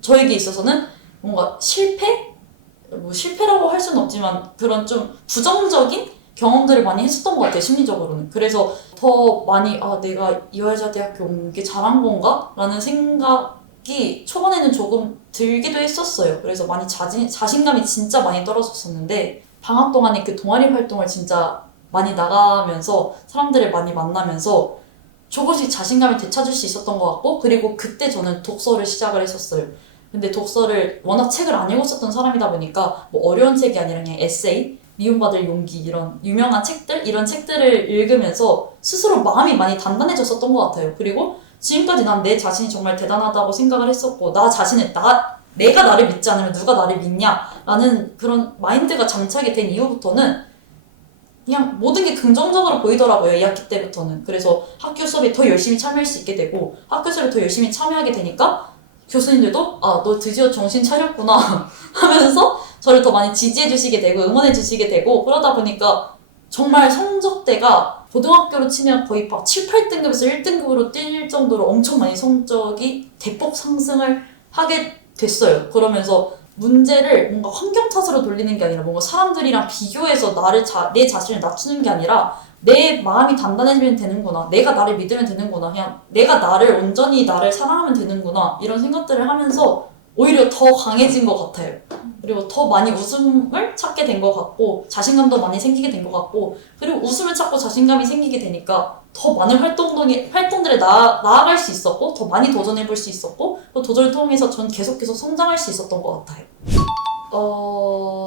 저에게 있어서는 뭔가 실패라고 할 수는 없지만 그런 좀 부정적인 경험들을 많이 했었던 것 같아요, 심리적으로는. 그래서 더 많이 내가 이화여자대학교 온 게 잘한 건가? 라는 생각이 초반에는 조금 들기도 했었어요. 그래서 많이 자신감이 진짜 많이 떨어졌었는데 방학 동안에 그 동아리 활동을 진짜 많이 나가면서 사람들을 많이 만나면서 조금씩 자신감을 되찾을 수 있었던 것 같고 그리고 그때 저는 독서를 시작을 했었어요. 근데 독서를 워낙 책을 안 읽었었던 사람이다 보니까 어려운 책이 아니라 그냥 에세이 미움받을 용기 이런 유명한 책들 이런 책들을 읽으면서 스스로 마음이 많이 단단해졌었던 것 같아요. 그리고 지금까지 난 내 자신이 정말 대단하다고 생각을 했었고 내가 나를 믿지 않으면 누가 나를 믿냐라는 그런 마인드가 장착이 된 이후부터는 그냥 모든 게 긍정적으로 보이더라고요. 2학기 때부터는. 그래서 학교 수업에 더 열심히 참여할 수 있게 되고 학교 수업에 더 열심히 참여하게 되니까 교수님들도 너 드디어 정신 차렸구나 하면서 저를 더 많이 지지해 주시게 되고 응원해 주시게 되고 그러다 보니까 정말 성적대가 고등학교로 치면 거의 막 7, 8등급에서 1등급으로 뛸 정도로 엄청 많이 성적이 대폭 상승을 하게 됐어요. 그러면서 문제를 뭔가 환경 탓으로 돌리는 게 아니라 뭔가 사람들이랑 비교해서 내 자신을 낮추는 게 아니라 내 마음이 단단해지면 되는구나. 내가 나를 믿으면 되는구나. 그냥 내가 온전히 나를 사랑하면 되는구나. 이런 생각들을 하면서 오히려 더 강해진 것 같아요. 그리고 더 많이 웃음을 찾게 된 것 같고 자신감도 많이 생기게 된 것 같고 그리고 웃음을 찾고 자신감이 생기게 되니까 더 많은 활동들에 나아갈 수 있었고 더 많이 도전해볼 수 있었고 그 도전을 통해서 전 계속해서 성장할 수 있었던 것 같아요.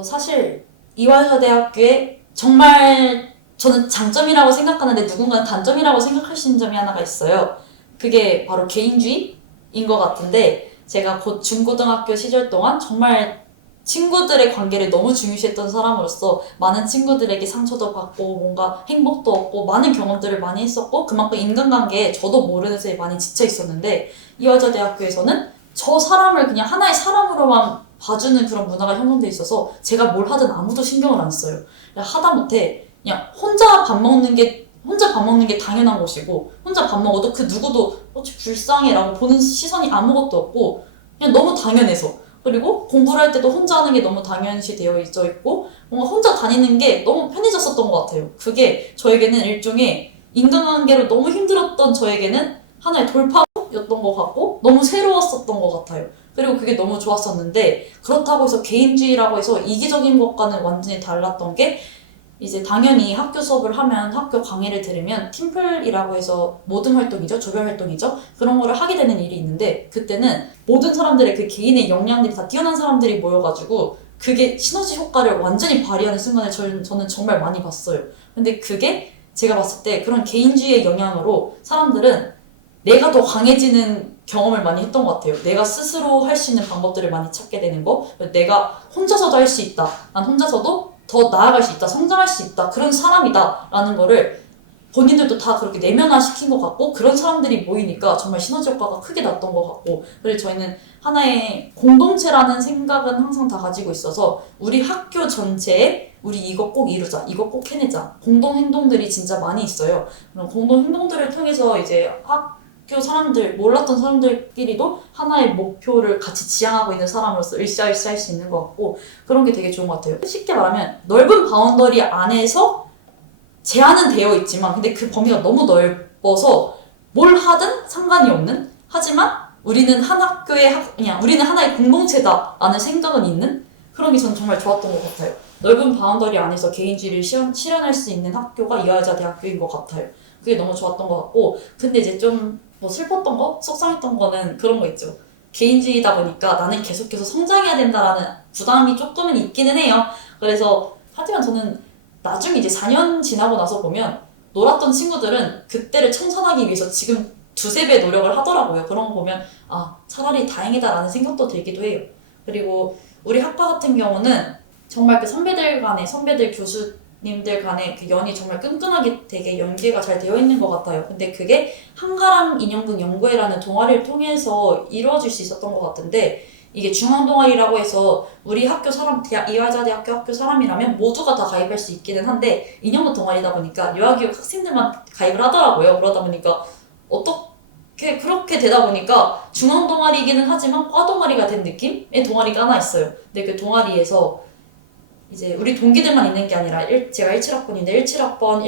사실 이화여자대학교에 정말 저는 장점이라고 생각하는데 누군가는 단점이라고 생각할 수 있는 점이 하나가 있어요. 그게 바로 개인주의인 것 같은데 제가 중고등학교 시절 동안 정말 친구들의 관계를 너무 중요시했던 사람으로서 많은 친구들에게 상처도 받고 뭔가 행복도 얻고 많은 경험들을 많이 했었고 그만큼 인간관계에 저도 모르는 새에 많이 지쳐 있었는데 이화여자대학교에서는 저 사람을 그냥 하나의 사람으로만 봐주는 그런 문화가 형성돼 있어서 제가 뭘 하든 아무도 신경을 안 써요. 그냥 하다못해 그냥 혼자 밥 먹는 게 당연한 것이고 혼자 밥 먹어도 그 누구도 어찌 불쌍해라고 보는 시선이 아무것도 없고 그냥 너무 당연해서 그리고 공부를 할 때도 혼자 하는 게 너무 당연시 되어 있고 뭔가 혼자 다니는 게 너무 편해졌었던 것 같아요. 그게 저에게는 일종의 인간관계로 너무 힘들었던 저에게는 하나의 돌파구였던 것 같고 너무 새로웠었던 것 같아요. 그리고 그게 너무 좋았었는데 그렇다고 해서 개인주의라고 해서 이기적인 것과는 완전히 달랐던 게 이제 당연히 학교 수업을 하면 학교 강의를 들으면 팀플이라고 해서 모든 활동이죠. 조별 활동이죠. 그런 거를 하게 되는 일이 있는데 그때는 모든 사람들의 그 개인의 역량들이 다 뛰어난 사람들이 모여가지고 그게 시너지 효과를 완전히 발휘하는 순간을 저는 정말 많이 봤어요. 근데 그게 제가 봤을 때 그런 개인주의의 영향으로 사람들은 내가 더 강해지는 경험을 많이 했던 것 같아요. 내가 스스로 할 수 있는 방법들을 많이 찾게 되는 거. 내가 혼자서도 할 수 있다. 난 혼자서도 더 나아갈 수 있다, 성장할 수 있다, 그런 사람이다 라는 거를 본인들도 다 그렇게 내면화시킨 것 같고 그런 사람들이 모이니까 정말 시너지 효과가 크게 났던 것 같고 그래서 저희는 하나의 공동체라는 생각은 항상 다 가지고 있어서 우리 학교 전체에 우리 이거 꼭 이루자, 이거 꼭 해내자 공동 행동들이 진짜 많이 있어요. 그런 공동 행동들을 통해서 이제 학교 사람들, 몰랐던 사람들끼리도 하나의 목표를 같이 지향하고 있는 사람으로서 으쌰으쌰 할 수 있는 것 같고 그런 게 되게 좋은 것 같아요. 쉽게 말하면 넓은 바운더리 안에서 제한은 되어 있지만 근데 그 범위가 너무 넓어서 뭘 하든 상관이 없는 하지만 우리는 한 학교의 그냥 우리는 하나의 공동체다 라는 생각은 있는 그런 게 저는 정말 좋았던 것 같아요. 넓은 바운더리 안에서 개인주의를 실현할 수 있는 학교가 이화여자대학교인 것 같아요. 그게 너무 좋았던 것 같고 근데 이제 좀 뭐 슬펐던 거? 속상했던 거는 그런 거 있죠. 개인주의다 보니까 나는 계속해서 성장해야 된다라는 부담이 조금은 있기는 해요. 그래서 하지만 저는 나중에 이제 4년 지나고 나서 보면 놀았던 친구들은 그때를 청산하기 위해서 지금 두세 배 노력을 하더라고요. 그런 거 보면 아 차라리 다행이다라는 생각도 들기도 해요. 그리고 우리 학과 같은 경우는 정말 그 선배들 교수님들 간의 그 연이 정말 끈끈하게 되게 연계가 잘 되어 있는 것 같아요. 근데 그게 한가람 인형극 연구회라는 동아리를 통해서 이루어질 수 있었던 것 같은데 이게 중앙동아리라고 해서 우리 학교 사람, 이화여자대학교 학교 사람이라면 모두가 다 가입할 수 있기는 한데 인형극 동아리다 보니까 유아교육 학생들만 가입을 하더라고요. 그러다 보니까 어떻게 그렇게 되다 보니까 중앙동아리이기는 하지만 과동아리가 된 느낌의 동아리가 하나 있어요. 근데 그 동아리에서 이제 우리 동기들만 있는 게 아니라 제가 17학번인데 17학번,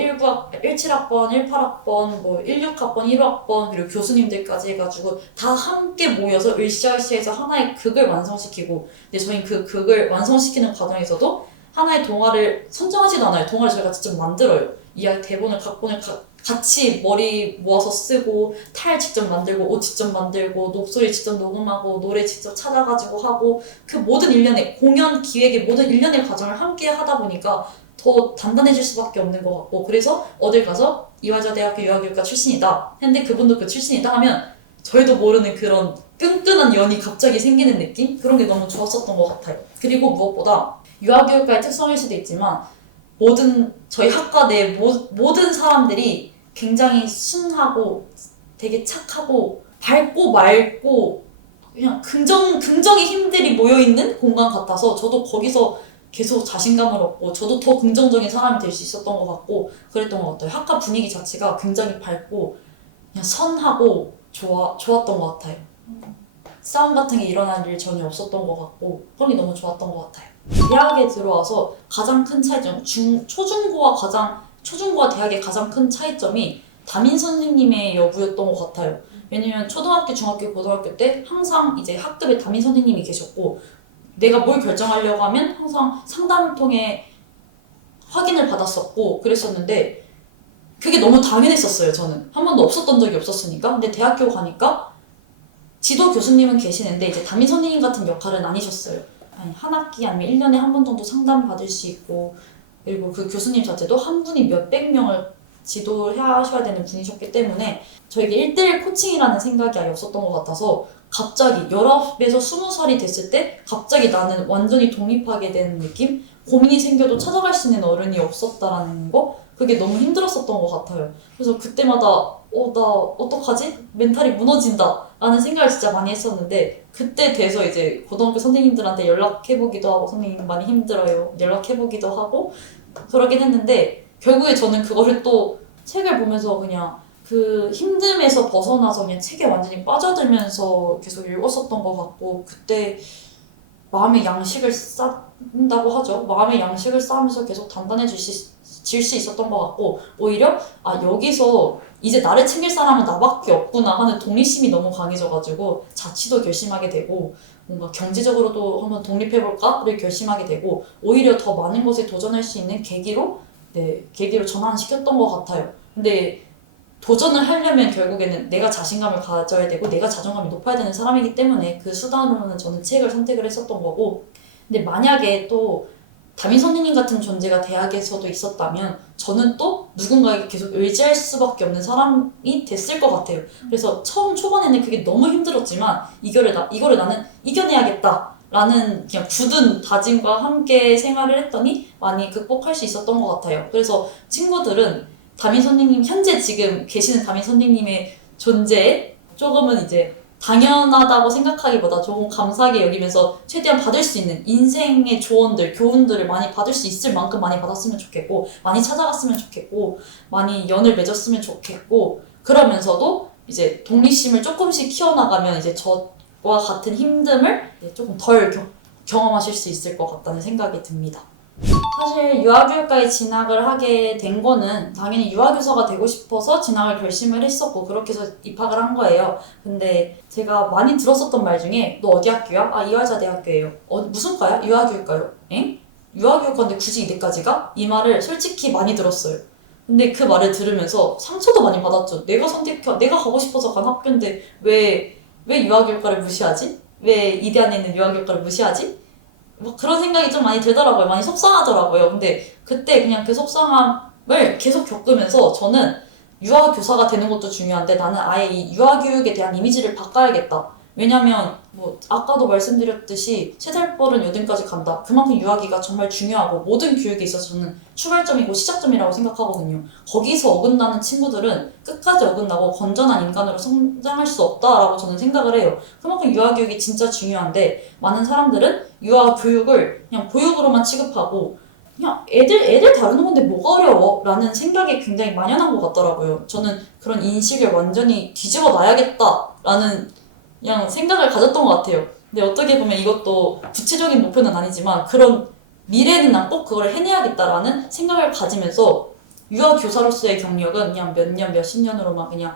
18학번, 뭐 16학번, 1학번 그리고 교수님들까지 해가지고 다 함께 모여서 으쌰으쌰해서 하나의 극을 완성시키고 근데 저희는 그 극을 완성시키는 과정에서도 하나의 동화를 선정하지도 않아요. 동화를 저희가 직접 만들어요. 이야기 대본을 각본을 같이 머리 모아서 쓰고 탈 직접 만들고 옷 직접 만들고 목소리 직접 녹음하고 노래 직접 찾아가지고 하고 그 모든 일련의 공연 기획의 모든 일련의 과정을 함께 하다 보니까 더 단단해질 수밖에 없는 것 같고 그래서 어딜 가서 이화여자대학교 유아교육과 출신이다 했는데 그분도 그 출신이다 하면 저희도 모르는 그런 끈끈한 연이 갑자기 생기는 느낌? 그런 게 너무 좋았었던 것 같아요. 그리고 무엇보다 유아교육과의 특성일 수도 있지만 저희 학과 내 모든 사람들이 굉장히 순하고 되게 착하고 밝고 맑고 그냥 긍정의 힘들이 모여있는 공간 같아서 저도 거기서 계속 자신감을 얻고 저도 더 긍정적인 사람이 될 수 있었던 것 같고 그랬던 것 같아요. 학과 분위기 자체가 굉장히 밝고 그냥 선하고 좋았던 것 같아요. 싸움 같은 게 일어날 일 전혀 없었던 것 같고 그런 게 너무 좋았던 것 같아요. 대학에 들어와서 가장 큰 차이점, 초중고와 대학의 가장 큰 차이점이 담임 선생님의 여부였던 것 같아요. 왜냐면 초등학교, 중학교, 고등학교 때 항상 이제 학급에 담임 선생님이 계셨고 내가 뭘 결정하려고 하면 항상 상담을 통해 확인을 받았었고 그랬었는데 그게 너무 당연했었어요. 저는 한 번도 없었던 적이 없었으니까. 근데 대학교 가니까 지도 교수님은 계시는데 이제 담임 선생님 같은 역할은 아니셨어요. 한 학기 아니면 1년에 한 번 정도 상담 받을 수 있고 그리고 그 교수님 자체도 한 분이 몇백 명을 지도해야 하셔야 되는 분이셨기 때문에 저에게 1대1 코칭이라는 생각이 아예 없었던 것 같아서 갑자기 19에서 20살이 됐을 때 갑자기 나는 완전히 독립하게 되는 느낌? 고민이 생겨도 찾아갈 수 있는 어른이 없었다라는 거? 그게 너무 힘들었었던 것 같아요. 그래서 그때마다 나 어떡하지? 멘탈이 무너진다 라는 생각을 진짜 많이 했었는데 그때 돼서 이제 고등학교 선생님들한테 연락해보기도 하고 선생님 많이 힘들어요 연락해보기도 하고 그러긴 했는데 결국에 저는 그거를 또 책을 보면서 그냥 그 힘듦에서 벗어나서 그냥 책에 완전히 빠져들면서 계속 읽었었던 것 같고 그때 마음의 양식을 쌓는다고 하죠. 마음의 양식을 쌓으면서 계속 단단해질 수 있었던 것 같고 오히려 여기서 이제 나를 챙길 사람은 나밖에 없구나 하는 독립심이 너무 강해져가지고 자취도 결심하게 되고 뭔가 경제적으로도 한번 독립해볼까를 결심하게 되고 오히려 더 많은 것에 도전할 수 있는 계기로 전환시켰던 것 같아요. 근데 도전을 하려면 결국에는 내가 자신감을 가져야 되고 내가 자존감이 높아야 되는 사람이기 때문에 그 수단으로는 저는 책을 선택을 했었던 거고 근데 만약에 또 담임 선생님 같은 존재가 대학에서도 있었다면 저는 또 누군가에게 계속 의지할 수밖에 없는 사람이 됐을 것 같아요. 그래서 초반에는 그게 너무 힘들었지만 이거를 나는 이겨내야겠다 라는 그냥 굳은 다짐과 함께 생활을 했더니 많이 극복할 수 있었던 것 같아요. 그래서 친구들은 현재 지금 계시는 담임 선생님의 존재에 조금은 이제 당연하다고 생각하기보다 조금 감사하게 여기면서 최대한 받을 수 있는 인생의 조언들, 교훈들을 많이 받을 수 있을 만큼 많이 받았으면 좋겠고 많이 찾아갔으면 좋겠고 많이 연을 맺었으면 좋겠고 그러면서도 이제 독립심을 조금씩 키워나가면 이제 저와 같은 힘듦을 조금 덜 경험하실 수 있을 것 같다는 생각이 듭니다. 사실 유아교육과에 진학을 하게 된 거는 당연히 유아교사가 되고 싶어서 진학을 결심을 했었고 그렇게 해서 입학을 한 거예요. 근데 제가 많이 들었었던 말 중에 너 어디 학교야? 이화여자대학교예요. 무슨 과야? 유아교육과요. 엥? 유아교육과인데 굳이 이대까지가? 이 말을 솔직히 많이 들었어요. 근데 그 말을 들으면서 상처도 많이 받았죠. 내가 가고 싶어서 간 학교인데 왜 유아교육과를 무시하지? 왜 이대 안에 있는 유아교육과를 무시하지? 그런 생각이 좀 많이 들더라고요. 많이 속상하더라고요. 근데 그때 그냥 그 속상함을 계속 겪으면서 저는 유아교사가 되는 것도 중요한데 나는 아예 이 유아교육에 대한 이미지를 바꿔야겠다. 왜냐면 아까도 말씀드렸듯이 3살뻘은 여든까지 간다. 그만큼 유아기가 정말 중요하고 모든 교육에 있어서 저는 출발점이고 시작점이라고 생각하거든요. 거기서 어긋나는 친구들은 끝까지 어긋나고 건전한 인간으로 성장할 수 없다라고 저는 생각을 해요. 그만큼 유아교육이 진짜 중요한데 많은 사람들은 유아교육을 그냥 보육으로만 취급하고 그냥 애들 다루는 건데 뭐가 어려워? 라는 생각이 굉장히 만연한 것 같더라고요. 저는 그런 인식을 완전히 뒤집어 놔야겠다라는 그냥 생각을 가졌던 것 같아요. 근데 어떻게 보면 이것도 구체적인 목표는 아니지만 그런 미래는 난 꼭 그걸 해내야겠다라는 생각을 가지면서 유아교사로서의 경력은 그냥 몇십 년으로만 그냥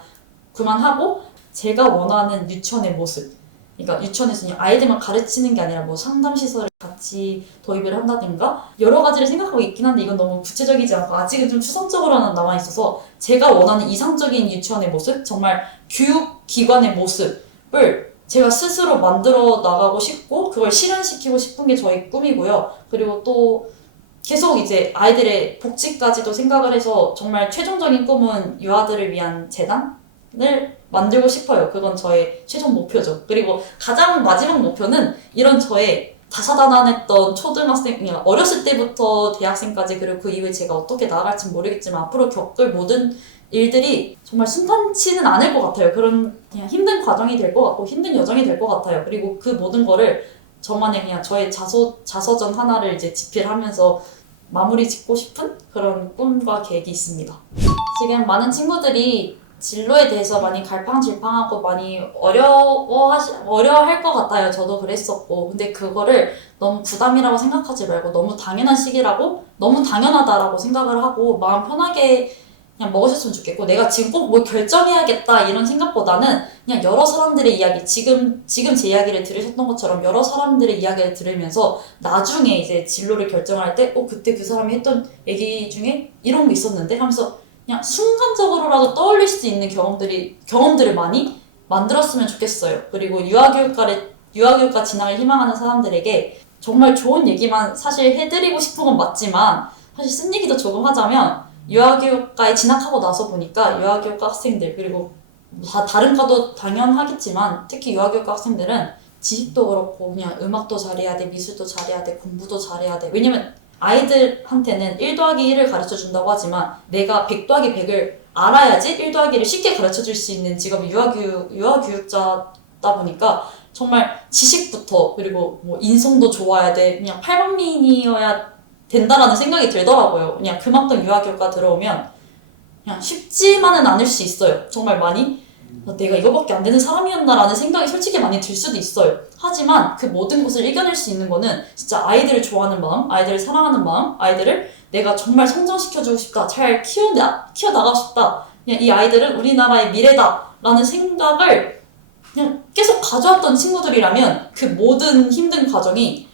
그만하고 제가 원하는 유치원의 모습 그러니까 유치원에서 그냥 아이들만 가르치는 게 아니라 상담시설을 같이 도입을 한다든가 여러 가지를 생각하고 있긴 한데 이건 너무 구체적이지 않고 아직은 좀 추상적으로는 남아있어서 제가 원하는 이상적인 유치원의 모습 정말 교육기관의 모습을 제가 스스로 만들어 나가고 싶고 그걸 실현시키고 싶은 게 저의 꿈이고요. 그리고 또 계속 이제 아이들의 복지까지도 생각을 해서 정말 최종적인 꿈은 유아들을 위한 재단을 만들고 싶어요. 그건 저의 최종 목표죠. 그리고 가장 마지막 목표는 이런 저의 다사다난했던 초등학생, 어렸을 때부터 대학생까지 그리고 그 이후에 제가 어떻게 나아갈지 모르겠지만 앞으로 겪을 모든 일들이 정말 순탄치는 않을 것 같아요. 그런 그냥 힘든 과정이 될 것 같고 힘든 여정이 될 것 같아요. 그리고 그 모든 거를 저만의 그냥 저의 자서전 하나를 이제 집필하면서 마무리 짓고 싶은 그런 꿈과 계획이 있습니다. 지금 많은 친구들이 진로에 대해서 많이 갈팡질팡하고 많이 어려워할 것 같아요. 저도 그랬었고. 근데 그거를 너무 부담이라고 생각하지 말고 너무 당연한 시기라고 너무 당연하다라고 생각을 하고 마음 편하게 그냥 먹으셨으면 좋겠고 내가 지금 꼭 뭘 결정해야겠다 이런 생각보다는 그냥 여러 사람들의 이야기 지금 제 이야기를 들으셨던 것처럼 여러 사람들의 이야기를 들으면서 나중에 이제 진로를 결정할 때 그때 그 사람이 했던 얘기 중에 이런 게 있었는데 하면서 그냥 순간적으로라도 떠올릴 수 있는 경험들을 많이 만들었으면 좋겠어요. 그리고 유아교육과 진학을 희망하는 사람들에게 정말 좋은 얘기만 사실 해드리고 싶은 건 맞지만 사실 쓴 얘기도 조금 하자면 유아교육과에 진학하고 나서 보니까 유아교육과 학생들 그리고 다 다른 과도 당연하겠지만 특히 유아교육과 학생들은 지식도 그렇고 그냥 음악도 잘해야 돼, 미술도 잘해야 돼, 공부도 잘해야 돼. 왜냐면 아이들한테는 1 더하기 1을 가르쳐 준다고 하지만 내가 100 더하기 100을 알아야지 1 더하기를 쉽게 가르쳐 줄 수 있는 직업이 유아교육자다 보니까 정말 지식부터 그리고 뭐 인성도 좋아야 돼. 그냥 팔방미인이어야 된다라는 생각이 들더라고요. 그냥 그만큼 유아교육과 들어오면 그냥 쉽지만은 않을 수 있어요. 정말 많이 내가 이거밖에 안 되는 사람이었나라는 생각이 솔직히 많이 들 수도 있어요. 하지만 그 모든 것을 이겨낼 수 있는 거는 진짜 아이들을 좋아하는 마음, 아이들을 사랑하는 마음, 아이들을 내가 정말 성장시켜주고 싶다, 잘 키워나가고 싶다. 그냥 이 아이들은 우리나라의 미래다라는 생각을 그냥 계속 가져왔던 친구들이라면 그 모든 힘든 과정이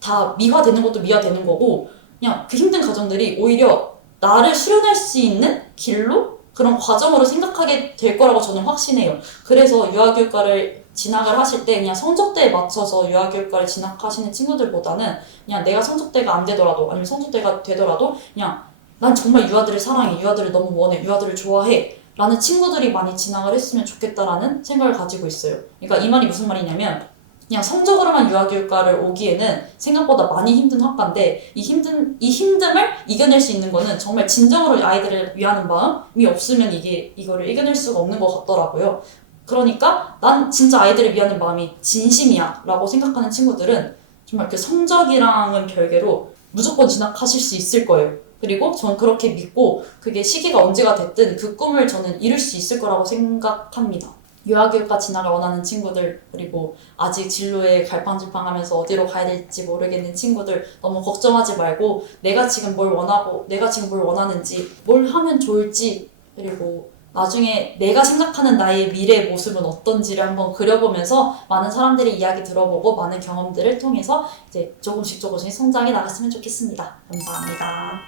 다 미화되는 것도 미화되는 거고 그냥 그 힘든 과정들이 오히려 나를 수련할 수 있는 길로 그런 과정으로 생각하게 될 거라고 저는 확신해요. 그래서 유아교육과를 진학을 하실 때 그냥 성적대에 맞춰서 유아교육과를 진학하시는 친구들보다는 그냥 내가 성적대가 안 되더라도 아니면 성적대가 되더라도 그냥 난 정말 유아들을 사랑해, 유아들을 너무 원해, 유아들을 좋아해 라는 친구들이 많이 진학을 했으면 좋겠다라는 생각을 가지고 있어요. 그러니까 이 말이 무슨 말이냐면 그냥 성적으로만 유아교육과를 오기에는 생각보다 많이 힘든 학과인데 이 힘듦을 이겨낼 수 있는 거는 정말 진정으로 아이들을 위하는 마음이 없으면 이거를 이겨낼 수가 없는 것 같더라고요. 그러니까 난 진짜 아이들을 위하는 마음이 진심이야 라고 생각하는 친구들은 정말 그 성적이랑은 별개로 무조건 진학하실 수 있을 거예요. 그리고 전 그렇게 믿고 그게 시기가 언제가 됐든 그 꿈을 저는 이룰 수 있을 거라고 생각합니다. 유아교육과 진학을 원하는 친구들 그리고 아직 진로에 갈팡질팡하면서 어디로 가야 될지 모르겠는 친구들 너무 걱정하지 말고 내가 지금 뭘 원하고 내가 지금 뭘 원하는지 뭘 하면 좋을지 그리고 나중에 내가 생각하는 나의 미래의 모습은 어떤지를 한번 그려보면서 많은 사람들의 이야기 들어보고 많은 경험들을 통해서 이제 조금씩 성장해 나갔으면 좋겠습니다. 감사합니다.